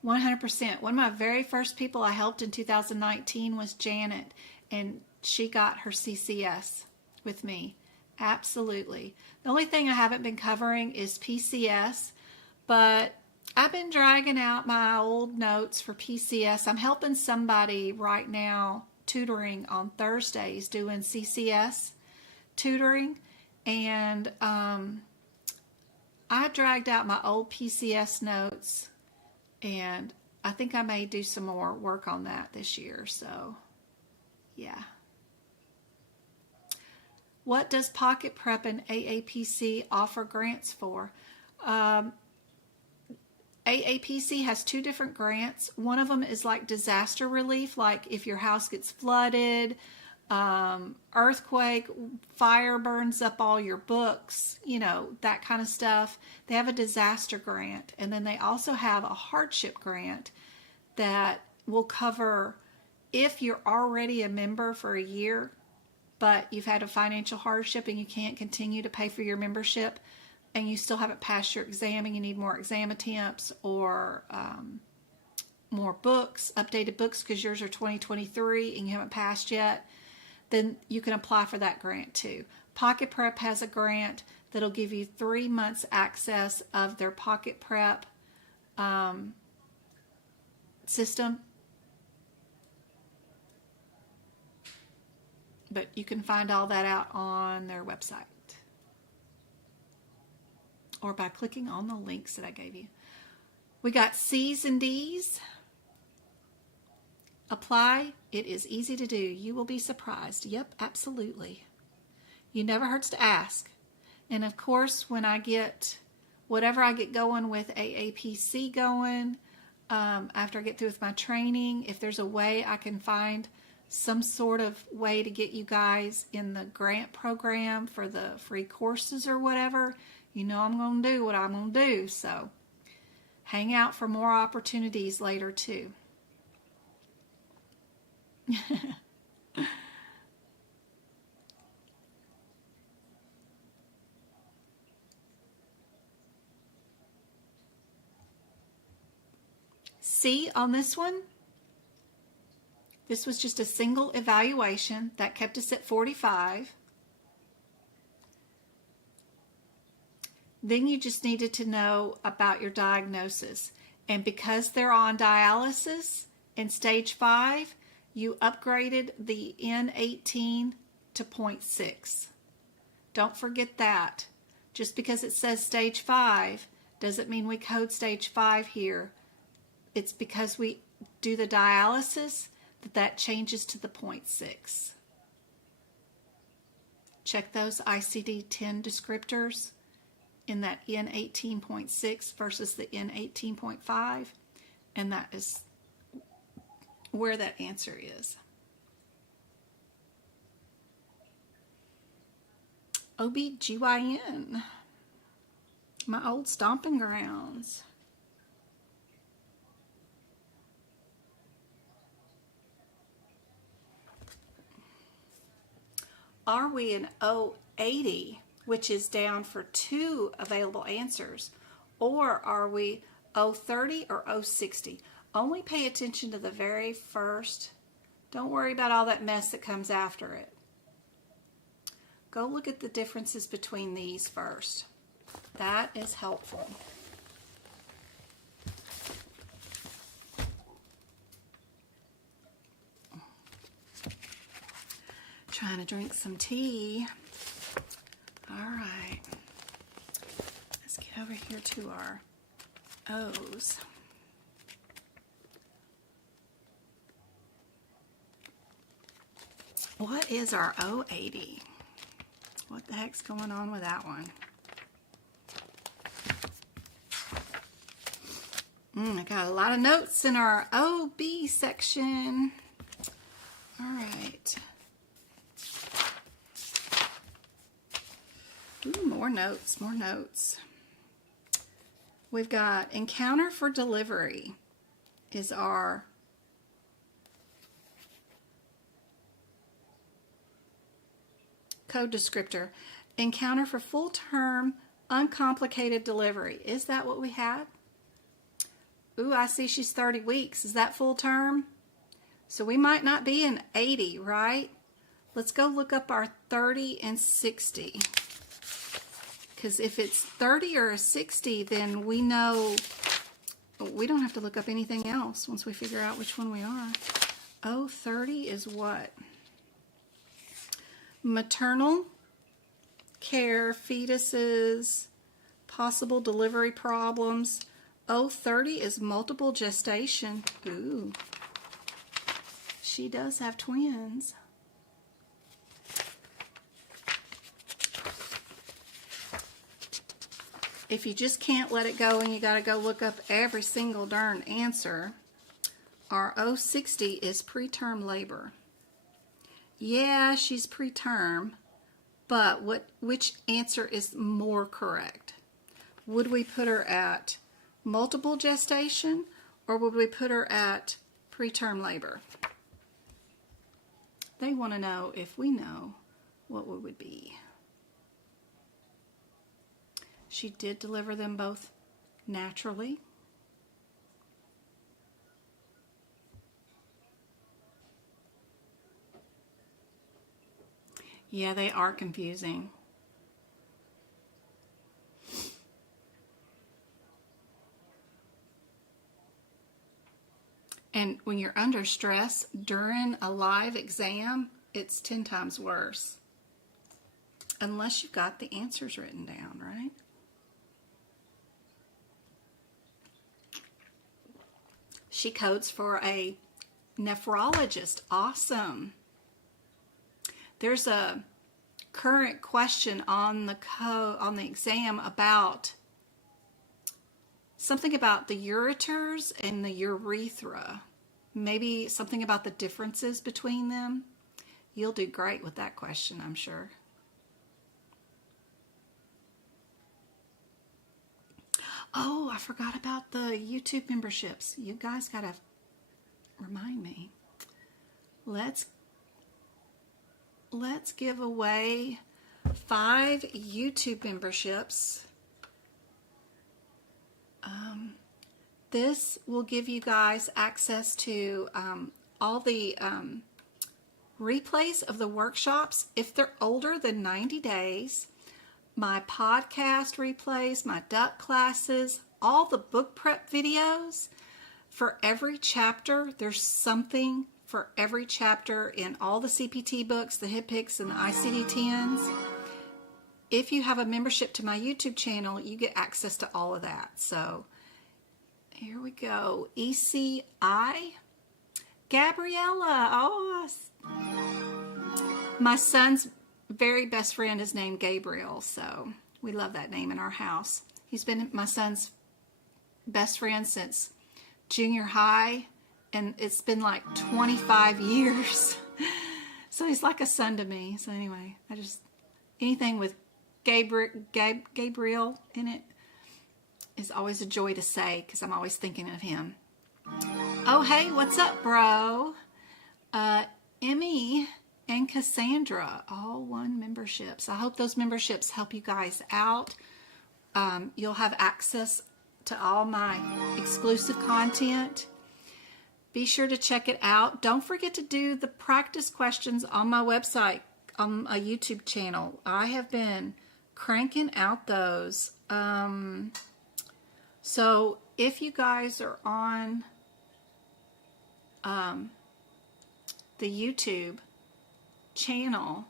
100%. One of my very first people I helped in 2019 was Janet, and she got her CCS with me. Absolutely. The only thing I haven't been covering is PCS, but I've been dragging out my old notes for PCS. I'm helping somebody right now tutoring on Thursdays doing CCS tutoring, and I dragged out my old PCS notes, and I think I may do some more work on that this year. So, yeah. What does Pocket Prep and AAPC offer grants for? AAPC has 2 different grants. One of them is like disaster relief, like if your house gets flooded, earthquake, fire burns up all your books, you know, that kind of stuff. They have a disaster grant. And then they also have a hardship grant that will cover if you're already a member for a year, but you've had a financial hardship and you can't continue to pay for your membership, and you still haven't passed your exam and you need more exam attempts or more books, updated books because yours are 2023 and you haven't passed yet, then you can apply for that grant too. Pocket Prep has a grant that'll give you 3 months access of their Pocket Prep system. But you can find all that out on their website or by clicking on the links that I gave you. We got C's and D's. Apply. It is easy to do. You will be surprised. Yep, absolutely. You never hurts to ask. And of course, when I get whatever I get going with AAPC going, after I get through with my training, if there's a way I can find some sort of way to get you guys in the grant program for the free courses or whatever, you know I'm going to do what I'm going to do. So hang out for more opportunities later too. C on this one. This was just a single evaluation that kept us at 45. Then you just needed to know about your diagnosis. And because they're on dialysis in stage 5, you upgraded the N18 to 0.6. Don't forget that. Just because it says stage 5 doesn't mean we code stage 5 here. It's because we do the dialysis that changes to the 0.6. Check those ICD-10 descriptors in that N18.6 versus the N18.5, and that is where that answer is. OBGYN, my old stomping grounds. Are we in 080, which is down for 2 available answers, or are we 030 or 060? Only pay attention to the very first. Don't worry about all that mess that comes after it. Go look at the differences between these first. That is helpful. trying to drink some tea. All right. Let's get over here to our O's. What is our O80? What the heck's going on with that one? I got a lot of notes in our OB section. All right. Ooh, more notes, more notes. We've got encounter for delivery is our code descriptor. Encounter for full-term, uncomplicated delivery. Is that what we had? Ooh, I see she's 30 weeks. Is that full term? So we might not be in 80, right? Let's go look up our 30 and 60. Because if it's 30 or 60, then we know we don't have to look up anything else once we figure out which one we are. Oh, 30 is what? Maternal care, fetuses, possible delivery problems. Oh, 30 is multiple gestation. Ooh. She does have twins. If you just can't let it go and you got to go look up every single darn answer, our O60 is preterm labor. Yeah, she's preterm, but which answer is more correct? Would we put her at multiple gestation, or would we put her at preterm labor? They want to know if we know what we would be. She did deliver them both naturally. Yeah, they are confusing. And when you're under stress during a live exam, it's 10 times worse. Unless you've got the answers written down, right? She codes for a nephrologist. Awesome. There's a current question on the exam about something about the ureters and the urethra. Maybe something about the differences between them. You'll do great with that question, I'm sure. Oh, I forgot about the YouTube memberships. You guys gotta remind me. Let's give away 5 YouTube memberships. This will give you guys access to all the replays of the workshops if they're older than 90 days, my podcast replays, my duck classes, all the book prep videos. For every chapter, there's something for every chapter in all the CPT books, the HIPICs and the ICD-10s. If you have a membership to my YouTube channel, you get access to all of that. So here we go. ECI. Gabriella. Oh, my son's very best friend is named Gabriel, so we love that name in our house. He's been my son's best friend since junior high, and it's been like 25 years. So he's like a son to me. So anyway, anything with Gabriel in it is always a joy to say because I'm always thinking of him. Oh, hey, what's up, bro? Emmy and Cassandra, all 1 memberships. I hope those memberships help you guys out. You'll have access to all my exclusive content. Be sure to check it out. Don't forget to do the practice questions on my website, on a YouTube channel. I have been cranking out those. So if you guys are on the YouTube, channel,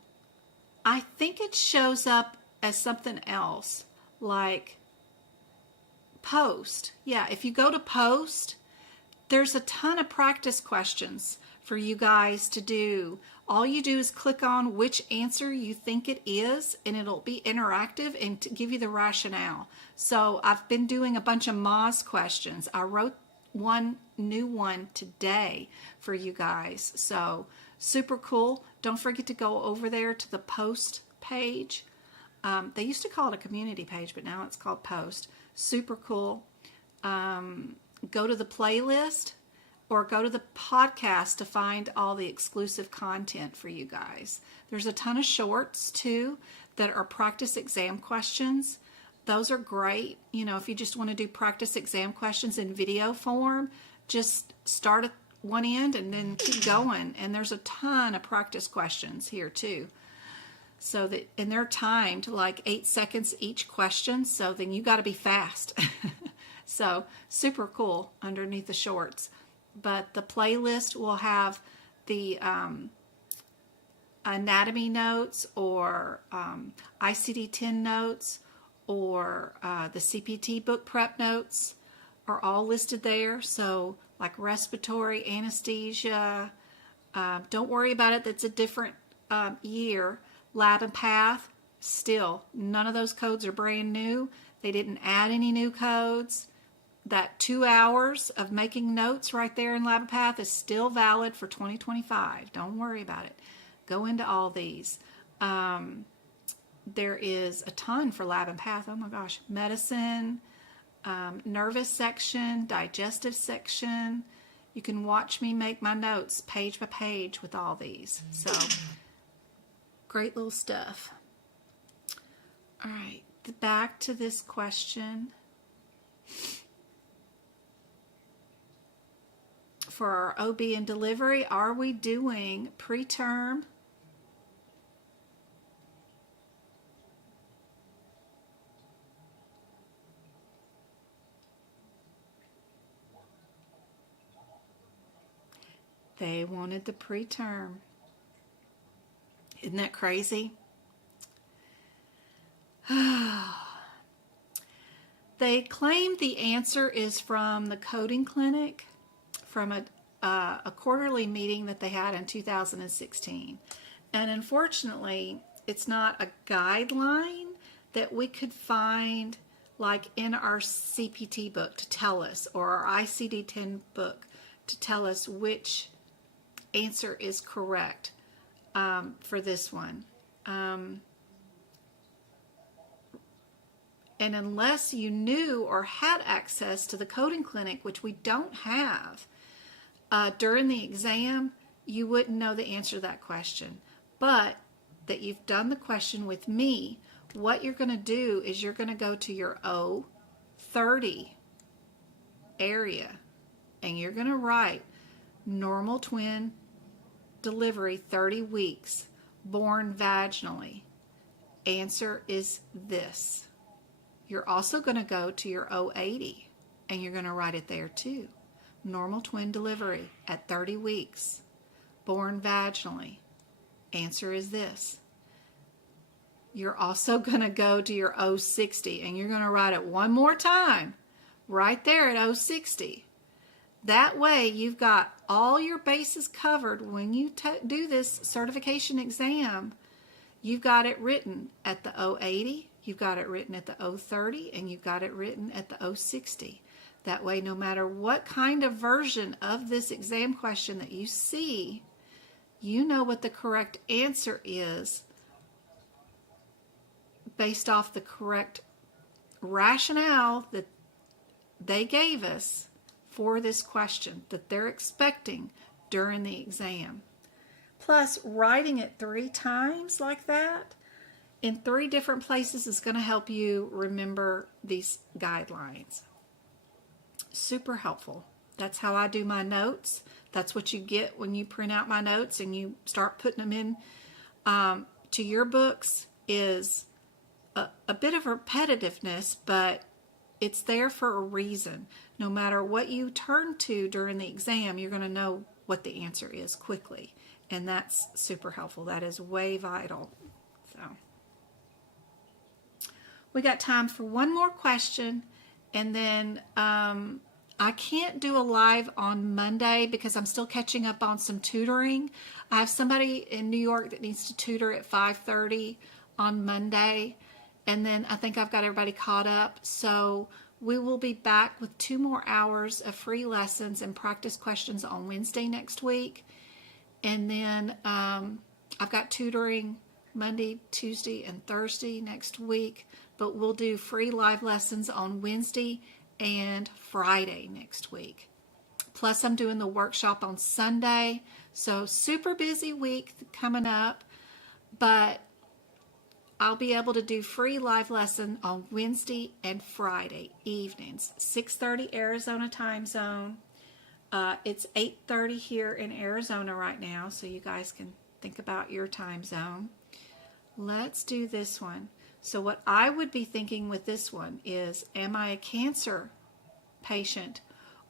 I think it shows up as something else, like post. Yeah, if you go to post, there's a ton of practice questions for you guys to do. All you do is click on which answer you think it is, and it'll be interactive and to give you the rationale. So I've been doing a bunch of Moz questions. I wrote one new one today for you guys. So super cool. Don't forget to go over there to the post page. They used to call it a community page, but now it's called post. Super cool. Go to the playlist or go to the podcast to find all the exclusive content for you guys. There's a ton of shorts too that are practice exam questions. Those are great. You know, if you just want to do practice exam questions in video form, just start at one end and then keep going. And there's a ton of practice questions here too. So that, and they're timed like 8 seconds each question. So then you got to be fast. So super cool underneath the shorts. But the playlist will have the anatomy notes or ICD-10 notes or the CPT book prep notes are all listed there. So like respiratory, anesthesia, don't worry about it. That's a different year. Lab and Path, still, none of those codes are brand new. They didn't add any new codes. That 2 hours of making notes right there in Lab and Path is still valid for 2025. Don't worry about it. Go into all these. There is a ton for Lab and Path. Oh my gosh. Medicine, nervous section, digestive section. You can watch me make my notes page by page with all these. So great little stuff. All right, back to this question. For our OB and delivery, are we doing preterm? They wanted the preterm. Isn't that crazy? They claim the answer is from the coding clinic, from a quarterly meeting that they had in 2016. And unfortunately, it's not a guideline that we could find like in our CPT book to tell us, or our ICD-10 book to tell us which answer is correct. For this one. And unless you knew or had access to the coding clinic, which we don't have, during the exam, you wouldn't know the answer to that question. But that you've done the question with me, what you're going to do is you're going to go to your O30 area and you're going to write normal twin delivery 30 weeks, born vaginally. Answer is this. You're also going to go to your O80 and you're going to write it there too. Normal twin delivery at 30 weeks, born vaginally. Answer is this. You're also going to go to your O60 and you're going to write it one more time right there at O60. That way you've got all your bases covered when you do this certification exam. You've got it written at the O80, you've got it written at the O30, and you've got it written at the O60. That way, no matter what kind of version of this exam question that you see, you know what the correct answer is based off the correct rationale that they gave us for this question that they're expecting during the exam. Plus, writing it 3 times like that in 3 different places is going to help you remember these guidelines. Super helpful. That's how I do my notes. That's what you get when you print out my notes and you start putting them in to your books, is a bit of repetitiveness, but it's there for a reason. No matter what you turn to during the exam, you're going to know what the answer is quickly. And that's super helpful. That is way vital. So we got time for one more question, and then I can't do a live on Monday because I'm still catching up on some tutoring. I have somebody in New York that needs to tutor at 5:30 on Monday, and then I think I've got everybody caught up. So we will be back with 2 more hours of free lessons and practice questions on Wednesday next week. And then I've got tutoring Monday, Tuesday, and Thursday next week. But we'll do free live lessons on Wednesday and Friday next week. Plus, I'm doing the workshop on Sunday. So super busy week coming up. But I'll be able to do free live lesson on Wednesday and Friday evenings, 6:30 Arizona time zone. It's 8:30 here in Arizona right now, so you guys can think about your time zone. Let's do this one. So what I would be thinking with this one is, am I a cancer patient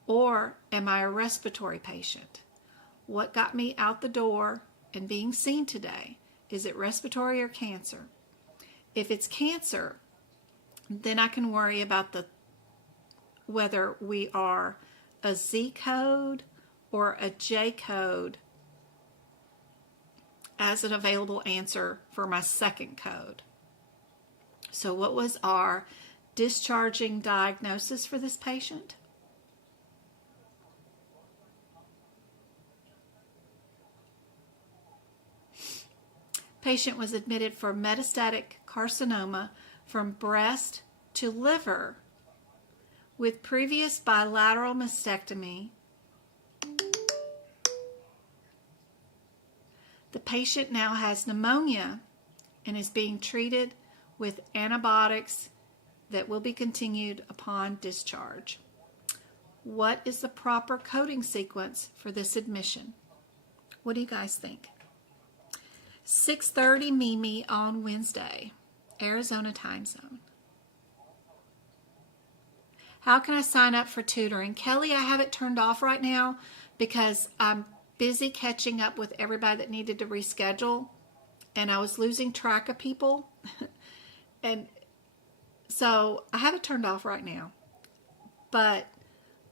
or am I a respiratory patient? What got me out the door and being seen today? Is it respiratory or cancer? If it's cancer, then I can worry about whether we are a Z code or a J code as an available answer for my second code. So what was our discharging diagnosis for this patient? Patient was admitted for metastatic carcinoma from breast to liver with previous bilateral mastectomy. The patient now has pneumonia and is being treated with antibiotics that will be continued upon discharge. What is the proper coding sequence for this admission? What do you guys think? 6:30 Mimi on Wednesday, Arizona time zone. How can I sign up for tutoring? Kelly, I have it turned off right now because I'm busy catching up with everybody that needed to reschedule, and I was losing track of people. And so I have it turned off right now. But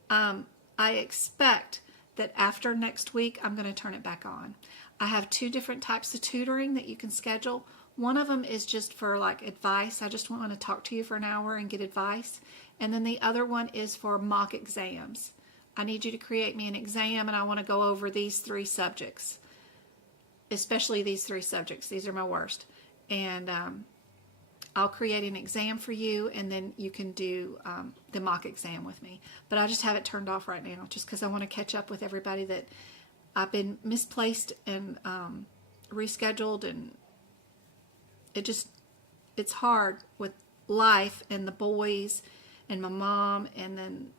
I expect that after next week, I'm going to turn it back on. I have 2 different types of tutoring that you can schedule. One of them is just for like advice. I just want to talk to you for an hour and get advice. And then the other one is for mock exams. I need you to create me an exam, and I want to go over these 3 subjects, especially these 3 subjects. These are my worst. And I'll create an exam for you, and then you can do the mock exam with me. But I just have it turned off right now just because I want to catch up with everybody that I've been misplaced and rescheduled, and it's hard with life and the boys and my mom, and then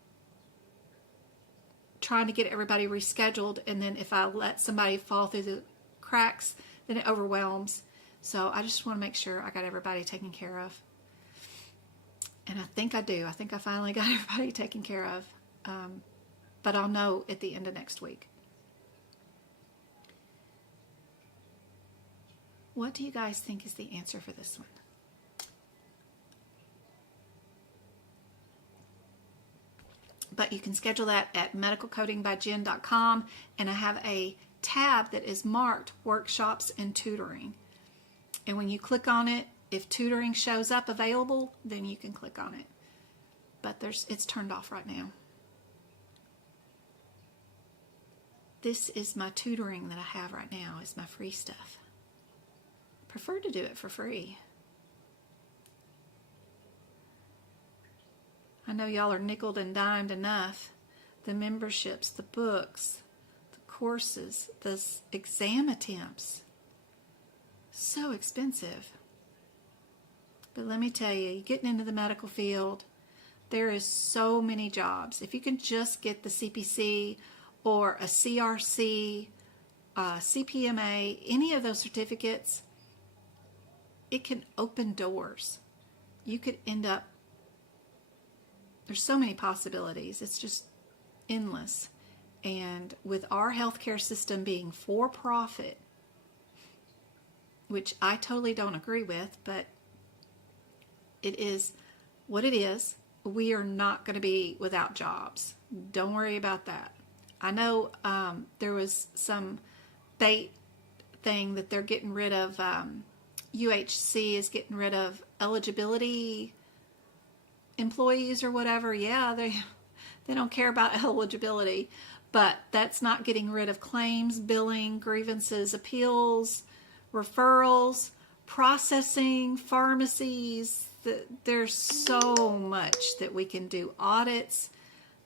trying to get everybody rescheduled, and then if I let somebody fall through the cracks, then it overwhelms. So I just want to make sure I got everybody taken care of. And I think I do. I think I finally got everybody taken care of. But I'll know at the end of next week. What do you guys think is the answer for this one? But you can schedule that at medicalcodingbyjen.com, and I have a tab that is marked Workshops and Tutoring. And when you click on it, if tutoring shows up available, then you can click on it. But it's turned off right now. This is my tutoring that I have right now. It's my free stuff. Prefer to do it for free. I know y'all are nickeled and dimed enough. The memberships, the books, the courses, the exam attempts. So expensive. But let me tell you, getting into the medical field, there is so many jobs. If you can just get the CPC or a CRC, CPMA, any of those certificates, it can open doors. You could end up, there's so many possibilities. It's just endless. And with our healthcare system being for profit, which I totally don't agree with, but it is what it is. We are not going to be without jobs. Don't worry about that. I know there was some bait thing that they're getting rid of. UHC is getting rid of eligibility employees or whatever. Yeah, they don't care about eligibility, but that's not getting rid of claims, billing, grievances, appeals, referrals, processing, pharmacies. There's so much that we can do. Audits,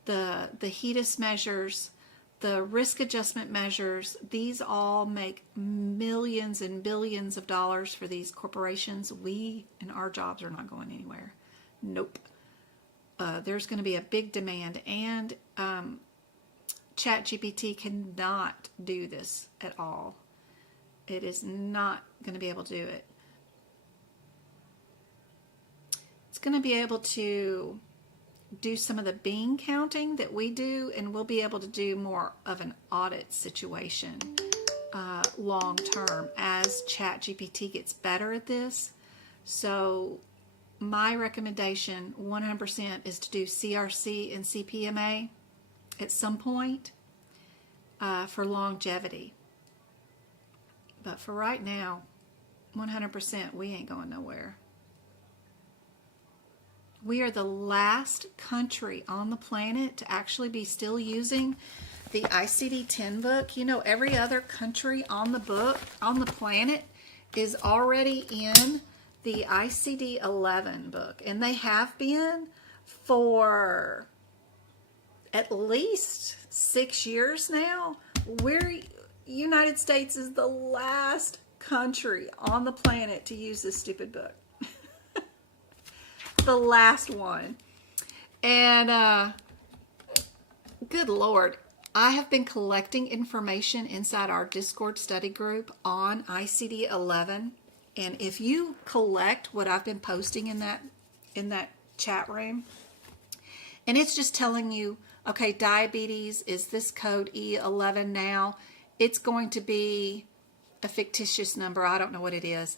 the HEDIS measures, the risk adjustment measures, these all make millions and billions of dollars for these corporations. We and our jobs are not going anywhere. Nope. There's going to be a big demand, and ChatGPT cannot do this at all. It is not going to be able to do it. It's going to be able to do some of the bean counting that we do, and we'll be able to do more of an audit situation long term as ChatGPT gets better at this. So my recommendation 100% is to do CRC and CPMA at some point for longevity. But for right now, 100% we ain't going nowhere. We are the last country on the planet to actually be still using the ICD-10 book. You know, every other country on the planet is already in the ICD-11 book, and they have been for at least 6 years now. United States is the last country on the planet to use this stupid book. The last one. And good Lord, I have been collecting information inside our Discord study group on ICD-11, and if you collect what I've been posting in that chat room, and it's just telling you, okay, diabetes is this code E11 now. It's going to be a fictitious number. I don't know what it is.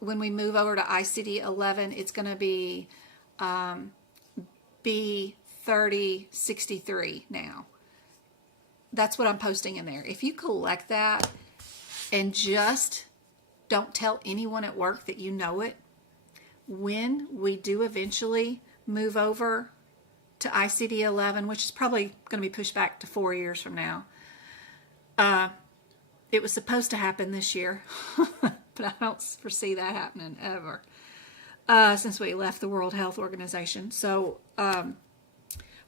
When we move over to ICD-11, it's going to be B3063 now. That's what I'm posting in there. If you collect that and just don't tell anyone at work that you know it, when we do eventually move over to ICD-11, which is probably going to be pushed back to 4 years from now, it was supposed to happen this year. But I don't foresee that happening ever since we left the World Health Organization. So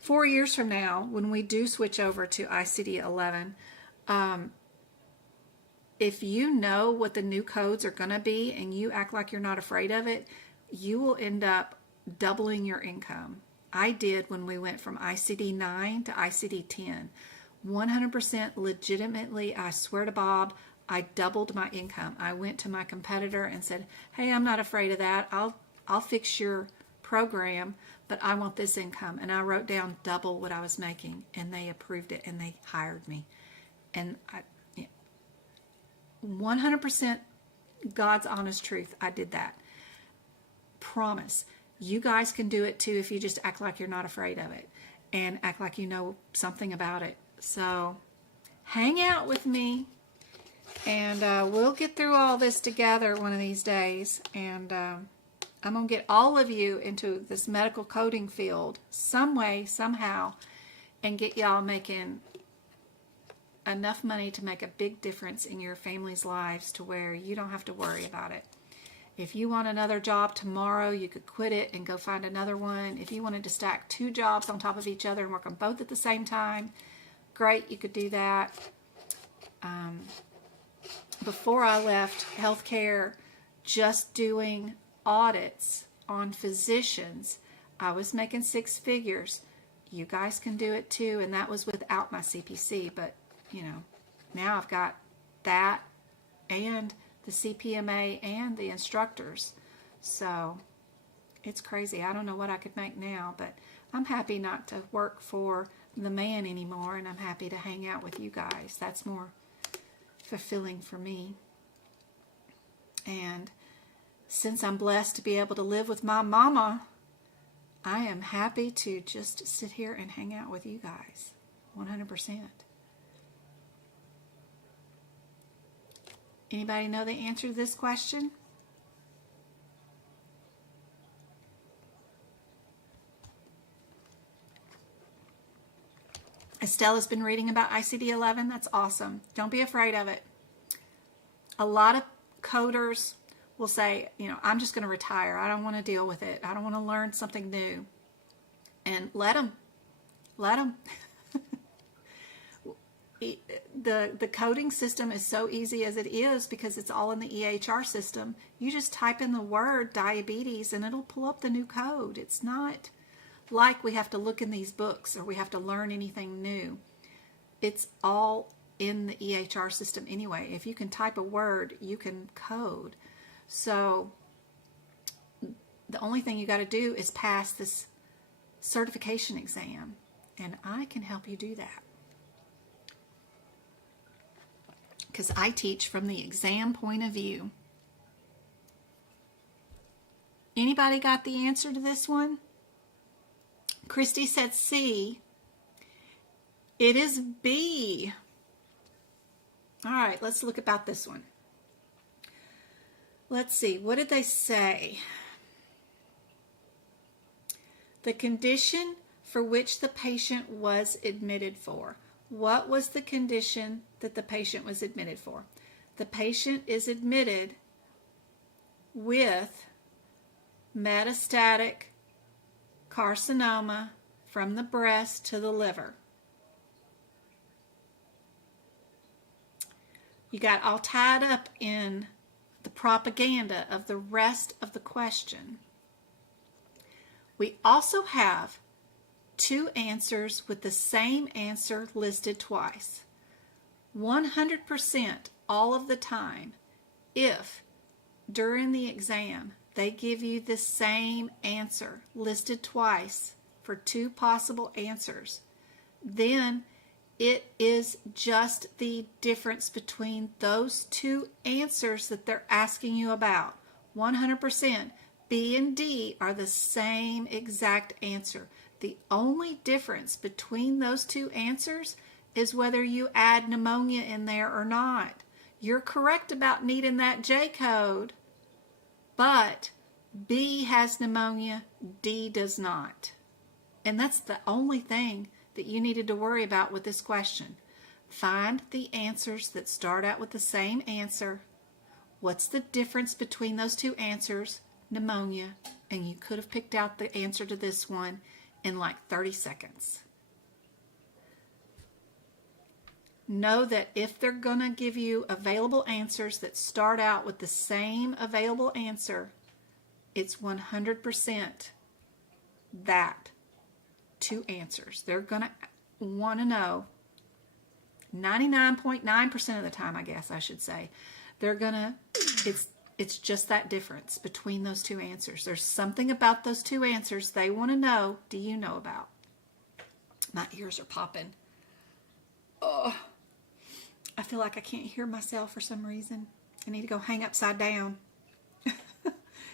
4 years from now, when we do switch over to ICD-11, if you know what the new codes are going to be and you act like you're not afraid of it, you will end up doubling your income. I did when we went from ICD-9 to ICD-10. 100% legitimately, I swear to Bob, I doubled my income. I went to my competitor and said, hey, I'm not afraid of that. I'll fix your program, but I want this income. And I wrote down double what I was making, and they approved it, and they hired me. And 100% God's honest truth, I did that. Promise. You guys can do it too if you just act like you're not afraid of it and act like you know something about it. So hang out with me. And we'll get through all this together one of these days. And I'm going to get all of you into this medical coding field some way, somehow, and get y'all making enough money to make a big difference in your family's lives to where you don't have to worry about it. If you want another job tomorrow, you could quit it and go find another one. If you wanted to stack 2 jobs on top of each other and work on both at the same time, great, you could do that. Before I left healthcare, just doing audits on physicians, I was making 6 figures. You guys can do it too, and that was without my CPC. But, you know, now I've got that and the CPMA and the instructors. So it's crazy. I don't know what I could make now, but I'm happy not to work for the man anymore, and I'm happy to hang out with you guys. That's more fulfilling for me. And since I'm blessed to be able to live with my mama, I am happy to just sit here and hang out with you guys. 100%. Anybody know the answer to this question? Estella's been reading about ICD-11. That's awesome. Don't be afraid of it. A lot of coders will say, you know, I'm just going to retire. I don't want to deal with it. I don't want to learn something new. And let them. Let them. The coding system is so easy as it is because it's all in the EHR system. You just type in the word diabetes and it'll pull up the new code. It's not like we have to look in these books or we have to learn anything new. It's all in the EHR system anyway. If you can type a word, you can code. So the only thing you got to do is pass this certification exam, and I can help you do that. Because I teach from the exam point of view. Anybody got the answer to this one? Christy said C. It is B. All right, let's look about this one. Let's see, what did they say? The condition for which the patient was admitted for. What was the condition that the patient was admitted for? The patient is admitted with metastatic carcinoma from the breast to the liver. You got all tied up in the propaganda of the rest of the question. We also have two answers with the same answer listed twice. 100% all of the time, if during the exam they give you the same answer listed twice for two possible answers, then it is just the difference between those two answers that they're asking you about. 100%. B and D are the same exact answer. The only difference between those two answers is whether you add pneumonia in there or not. You're correct about needing that J code, but B has pneumonia, D does not. And that's the only thing that you needed to worry about with this question. Find the answers that start out with the same answer. What's the difference between those two answers? Pneumonia. And you could have picked out the answer to this one in like 30 seconds. Know that if they're going to give you available answers that start out with the same available answer, it's 100% that two answers. They're going to want to know 99.9% of the time, I guess I should say, they're going to, it's just that difference between those two answers. There's something about those two answers they want to know. Do you know about? My ears are popping. Oh, I feel like I can't hear myself for some reason. I need to go hang upside down.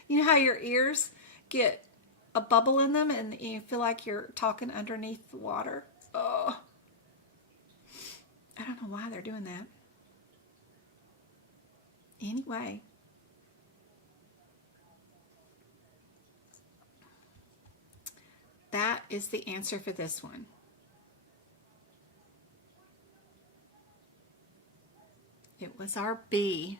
You know how your ears get a bubble in them and you feel like you're talking underneath the water? Oh, I don't know why they're doing that. Anyway. That is the answer for this one. It was our B.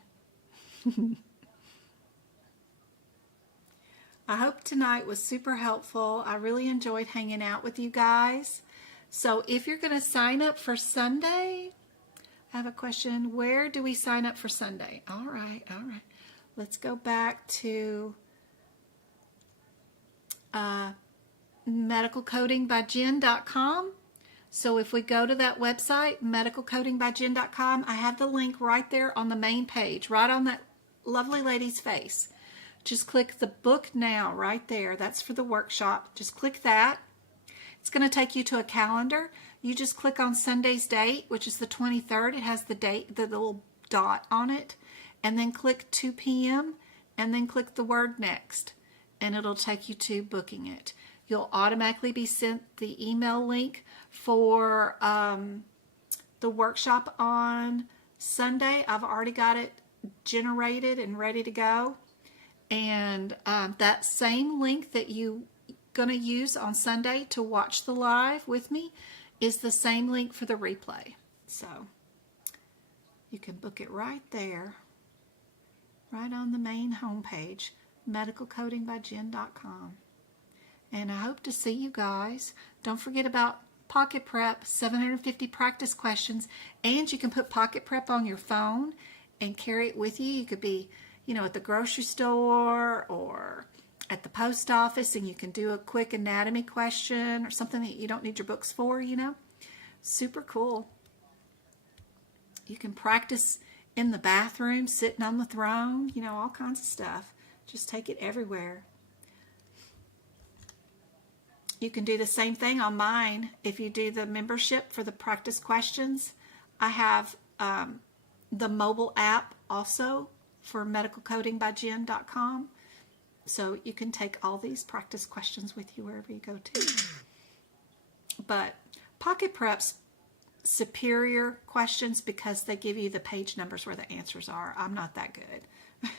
I hope tonight was super helpful. I really enjoyed hanging out with you guys. So if you're going to sign up for Sunday, I have a question. Where do we sign up for Sunday? All right. Let's go back to medicalcodingbyjen.com. So if we go to that website, medicalcodingbyjen.com, I have the link right there on the main page, right on that lovely lady's face. Just click the book now right there. That's for the workshop. Just click that. It's going to take you to a calendar. You just click on Sunday's date, which is the 23rd. It has the date, the little dot on it. and then click 2 p.m. and then click the word next, and it'll take you to booking it. You'll automatically be sent the email link for the workshop on Sunday. I've already got it generated and ready to go. And that same link that you're going to use on Sunday to watch the live with me is the same link for the replay. So you can book it right there, right on the main homepage, medicalcodingbyjen.com. And I hope to see you guys. Don't forget about Pocket Prep, 750 practice questions. And you can put Pocket Prep on your phone and carry it with you. You could be, at the grocery store or at the post office, and you can do a quick anatomy question or something that you don't need your books for, Super cool. You can practice in the bathroom, sitting on the throne, all kinds of stuff. Just take it everywhere. You can do the same thing on mine. If you do the membership for the practice questions, I have the mobile app also for medicalcodingbyjen.com. So you can take all these practice questions with you wherever you go to. But Pocket Prep's superior questions because they give you the page numbers where the answers are. I'm not that good.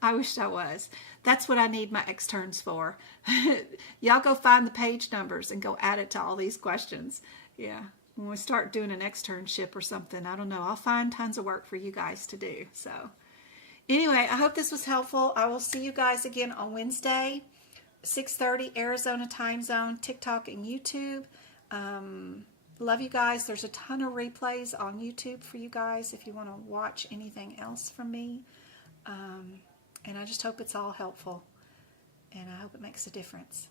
I wish I was. That's what I need my externs for. Y'all go find the page numbers and go add it to all these questions. Yeah. When we start doing an externship or something, I don't know. I'll find tons of work for you guys to do. So anyway, I hope this was helpful. I will see you guys again on Wednesday, 6:30 Arizona time zone, TikTok and YouTube. Love you guys. There's a ton of replays on YouTube for you guys if you want to watch anything else from me. And I just hope it's all helpful, and I hope it makes a difference.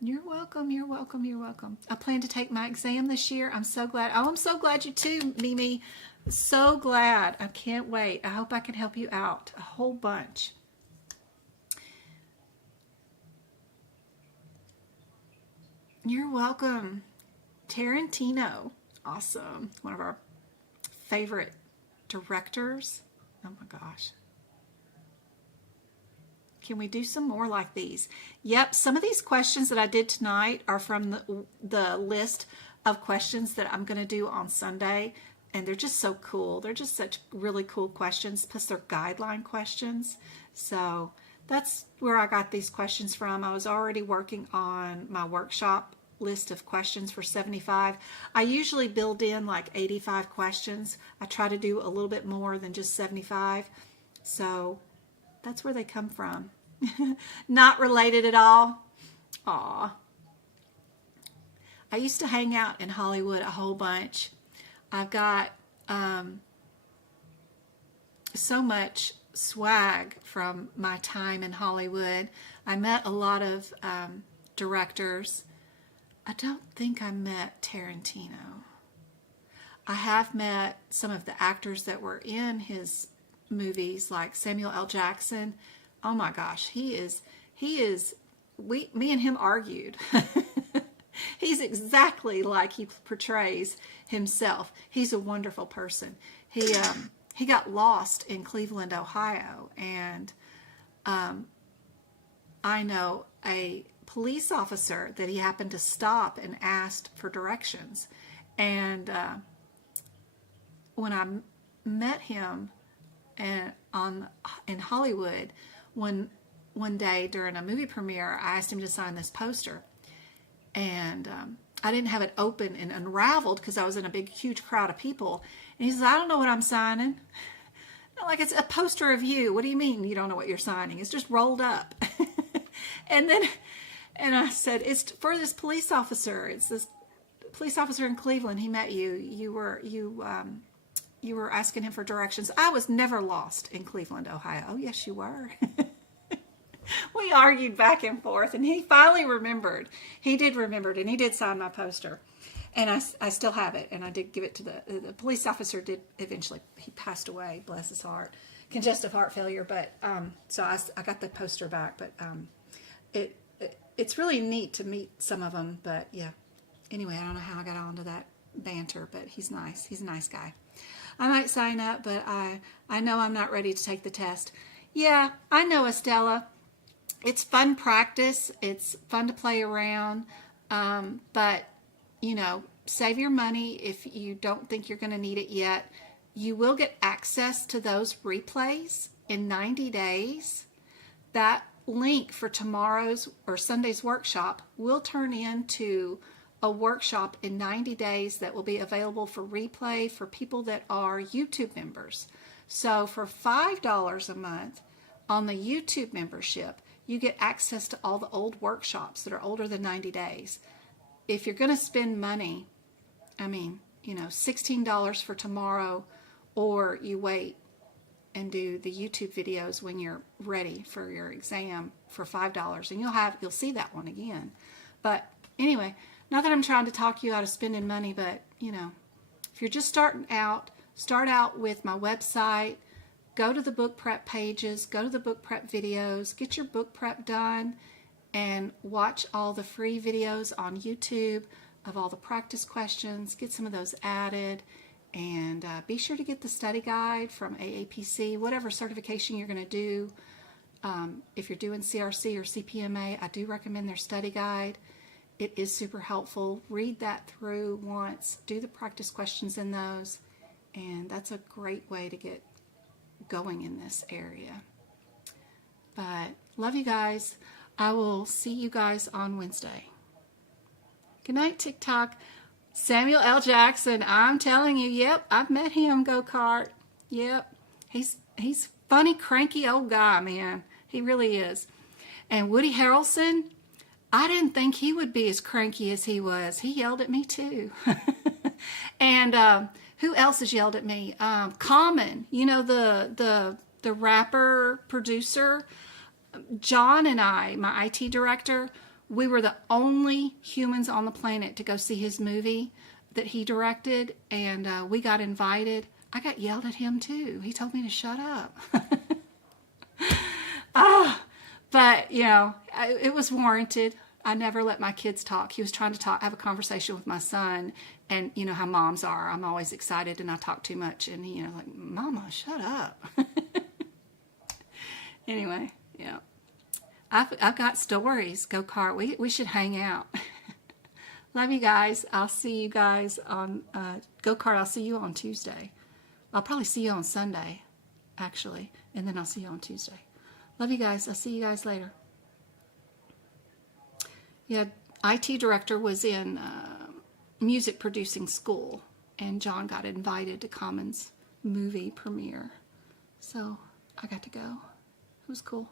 You're welcome. You're welcome. You're welcome. I plan to take my exam this year. I'm so glad. Oh, I'm so glad you too, Mimi. So glad. I can't wait. I hope I can help you out a whole bunch. You're welcome. Tarantino. Awesome. One of our favorite directors. Oh my gosh. Can we do some more like these? Yep, some of these questions that I did tonight are from the list of questions that I'm going to do on Sunday, and they're just so cool. They're just such really cool questions, plus they're guideline questions. So that's where I got these questions from. I was already working on my workshop list of questions for 75. I usually build in like 85 questions. I try to do a little bit more than just 75. So that's where they come from. Not related at all. Aw. I used to hang out in Hollywood a whole bunch. I've got so much swag from my time in Hollywood. I met a lot of directors. I don't think I met Tarantino. I have met some of the actors that were in his movies, like Samuel L. Jackson. Oh my gosh, me and him argued. He's exactly like he portrays himself. He's a wonderful person. He got lost in Cleveland, Ohio, and I know a police officer that he happened to stop and asked for directions. And when I met him in Hollywood, one day during a movie premiere, I asked him to sign this poster. And I didn't have it open and unraveled because I was in a big, huge crowd of people. And he says, I don't know what I'm signing. I'm like, it's a poster of you. What do you mean you don't know what you're signing? It's just rolled up. And I said, it's for this police officer. It's this police officer in Cleveland. He met you. You were asking him for directions. I was never lost in Cleveland, Ohio. Oh, yes, you were. We argued back and forth, and he finally remembered. He did remember it, and he did sign my poster. And I still have it, and I did give it to the police officer. Did eventually, he passed away, bless his heart, congestive heart failure. But so I got the poster back. But it's really neat to meet some of them. But yeah, anyway, I don't know how I got onto that banter, but he's nice. He's a nice guy. I might sign up, but I know I'm not ready to take the test. Yeah, I know, Estella. It's fun practice. It's fun to play around. But, you know, save your money if you don't think you're going to need it yet. You will get access to those replays in 90 days. That link for tomorrow's or Sunday's workshop will turn into a workshop in 90 days that will be available for replay for people that are YouTube members. So for $5 a month on the YouTube membership, you get access to all the old workshops that are older than 90 days. If you're going to spend money, I mean, you know, $16 for tomorrow, or you wait and do the YouTube videos when you're ready for your exam for $5, and you'll see that one again. But anyway, not that I'm trying to talk you out of spending money, but you know, if you're just starting out, start out with my website. Go to the book prep pages, go to the book prep videos, get your book prep done, and watch all the free videos on YouTube of all the practice questions. Get some of those added, and be sure to get the study guide from AAPC, whatever certification you're going to do. If you're doing CRC or CPMA, I do recommend their study guide. It is super helpful. Read that through once, do the practice questions in those, and that's a great way to get going in this area. But love you guys. I will see you guys on Wednesday. Good night, TikTok. Samuel L. Jackson, I'm telling you, yep, I've met him, go-kart. Yep, he's funny, cranky old guy, man. He really is. And Woody Harrelson, I didn't think he would be as cranky as he was. He yelled at me too. And who else has yelled at me? Common, you know, the rapper producer. John and I, my IT director, we were the only humans on the planet to go see his movie that he directed, and we got invited. I got yelled at him too. He told me to shut up. But, you know, it was warranted. I never let my kids talk. He was trying to have a conversation with my son, and you know how moms are. I'm always excited and I talk too much, and you know, like, Mama, shut up. Anyway, yeah. I've got stories, go-kart. We should hang out. Love you guys. I'll see you guys on go-kart. I'll see you on Tuesday. I'll probably see you on Sunday, actually, and then I'll see you on Tuesday. Love you guys. I'll see you guys later. Yeah, IT director was in music producing school, and John got invited to Common's movie premiere. So I got to go. It was cool.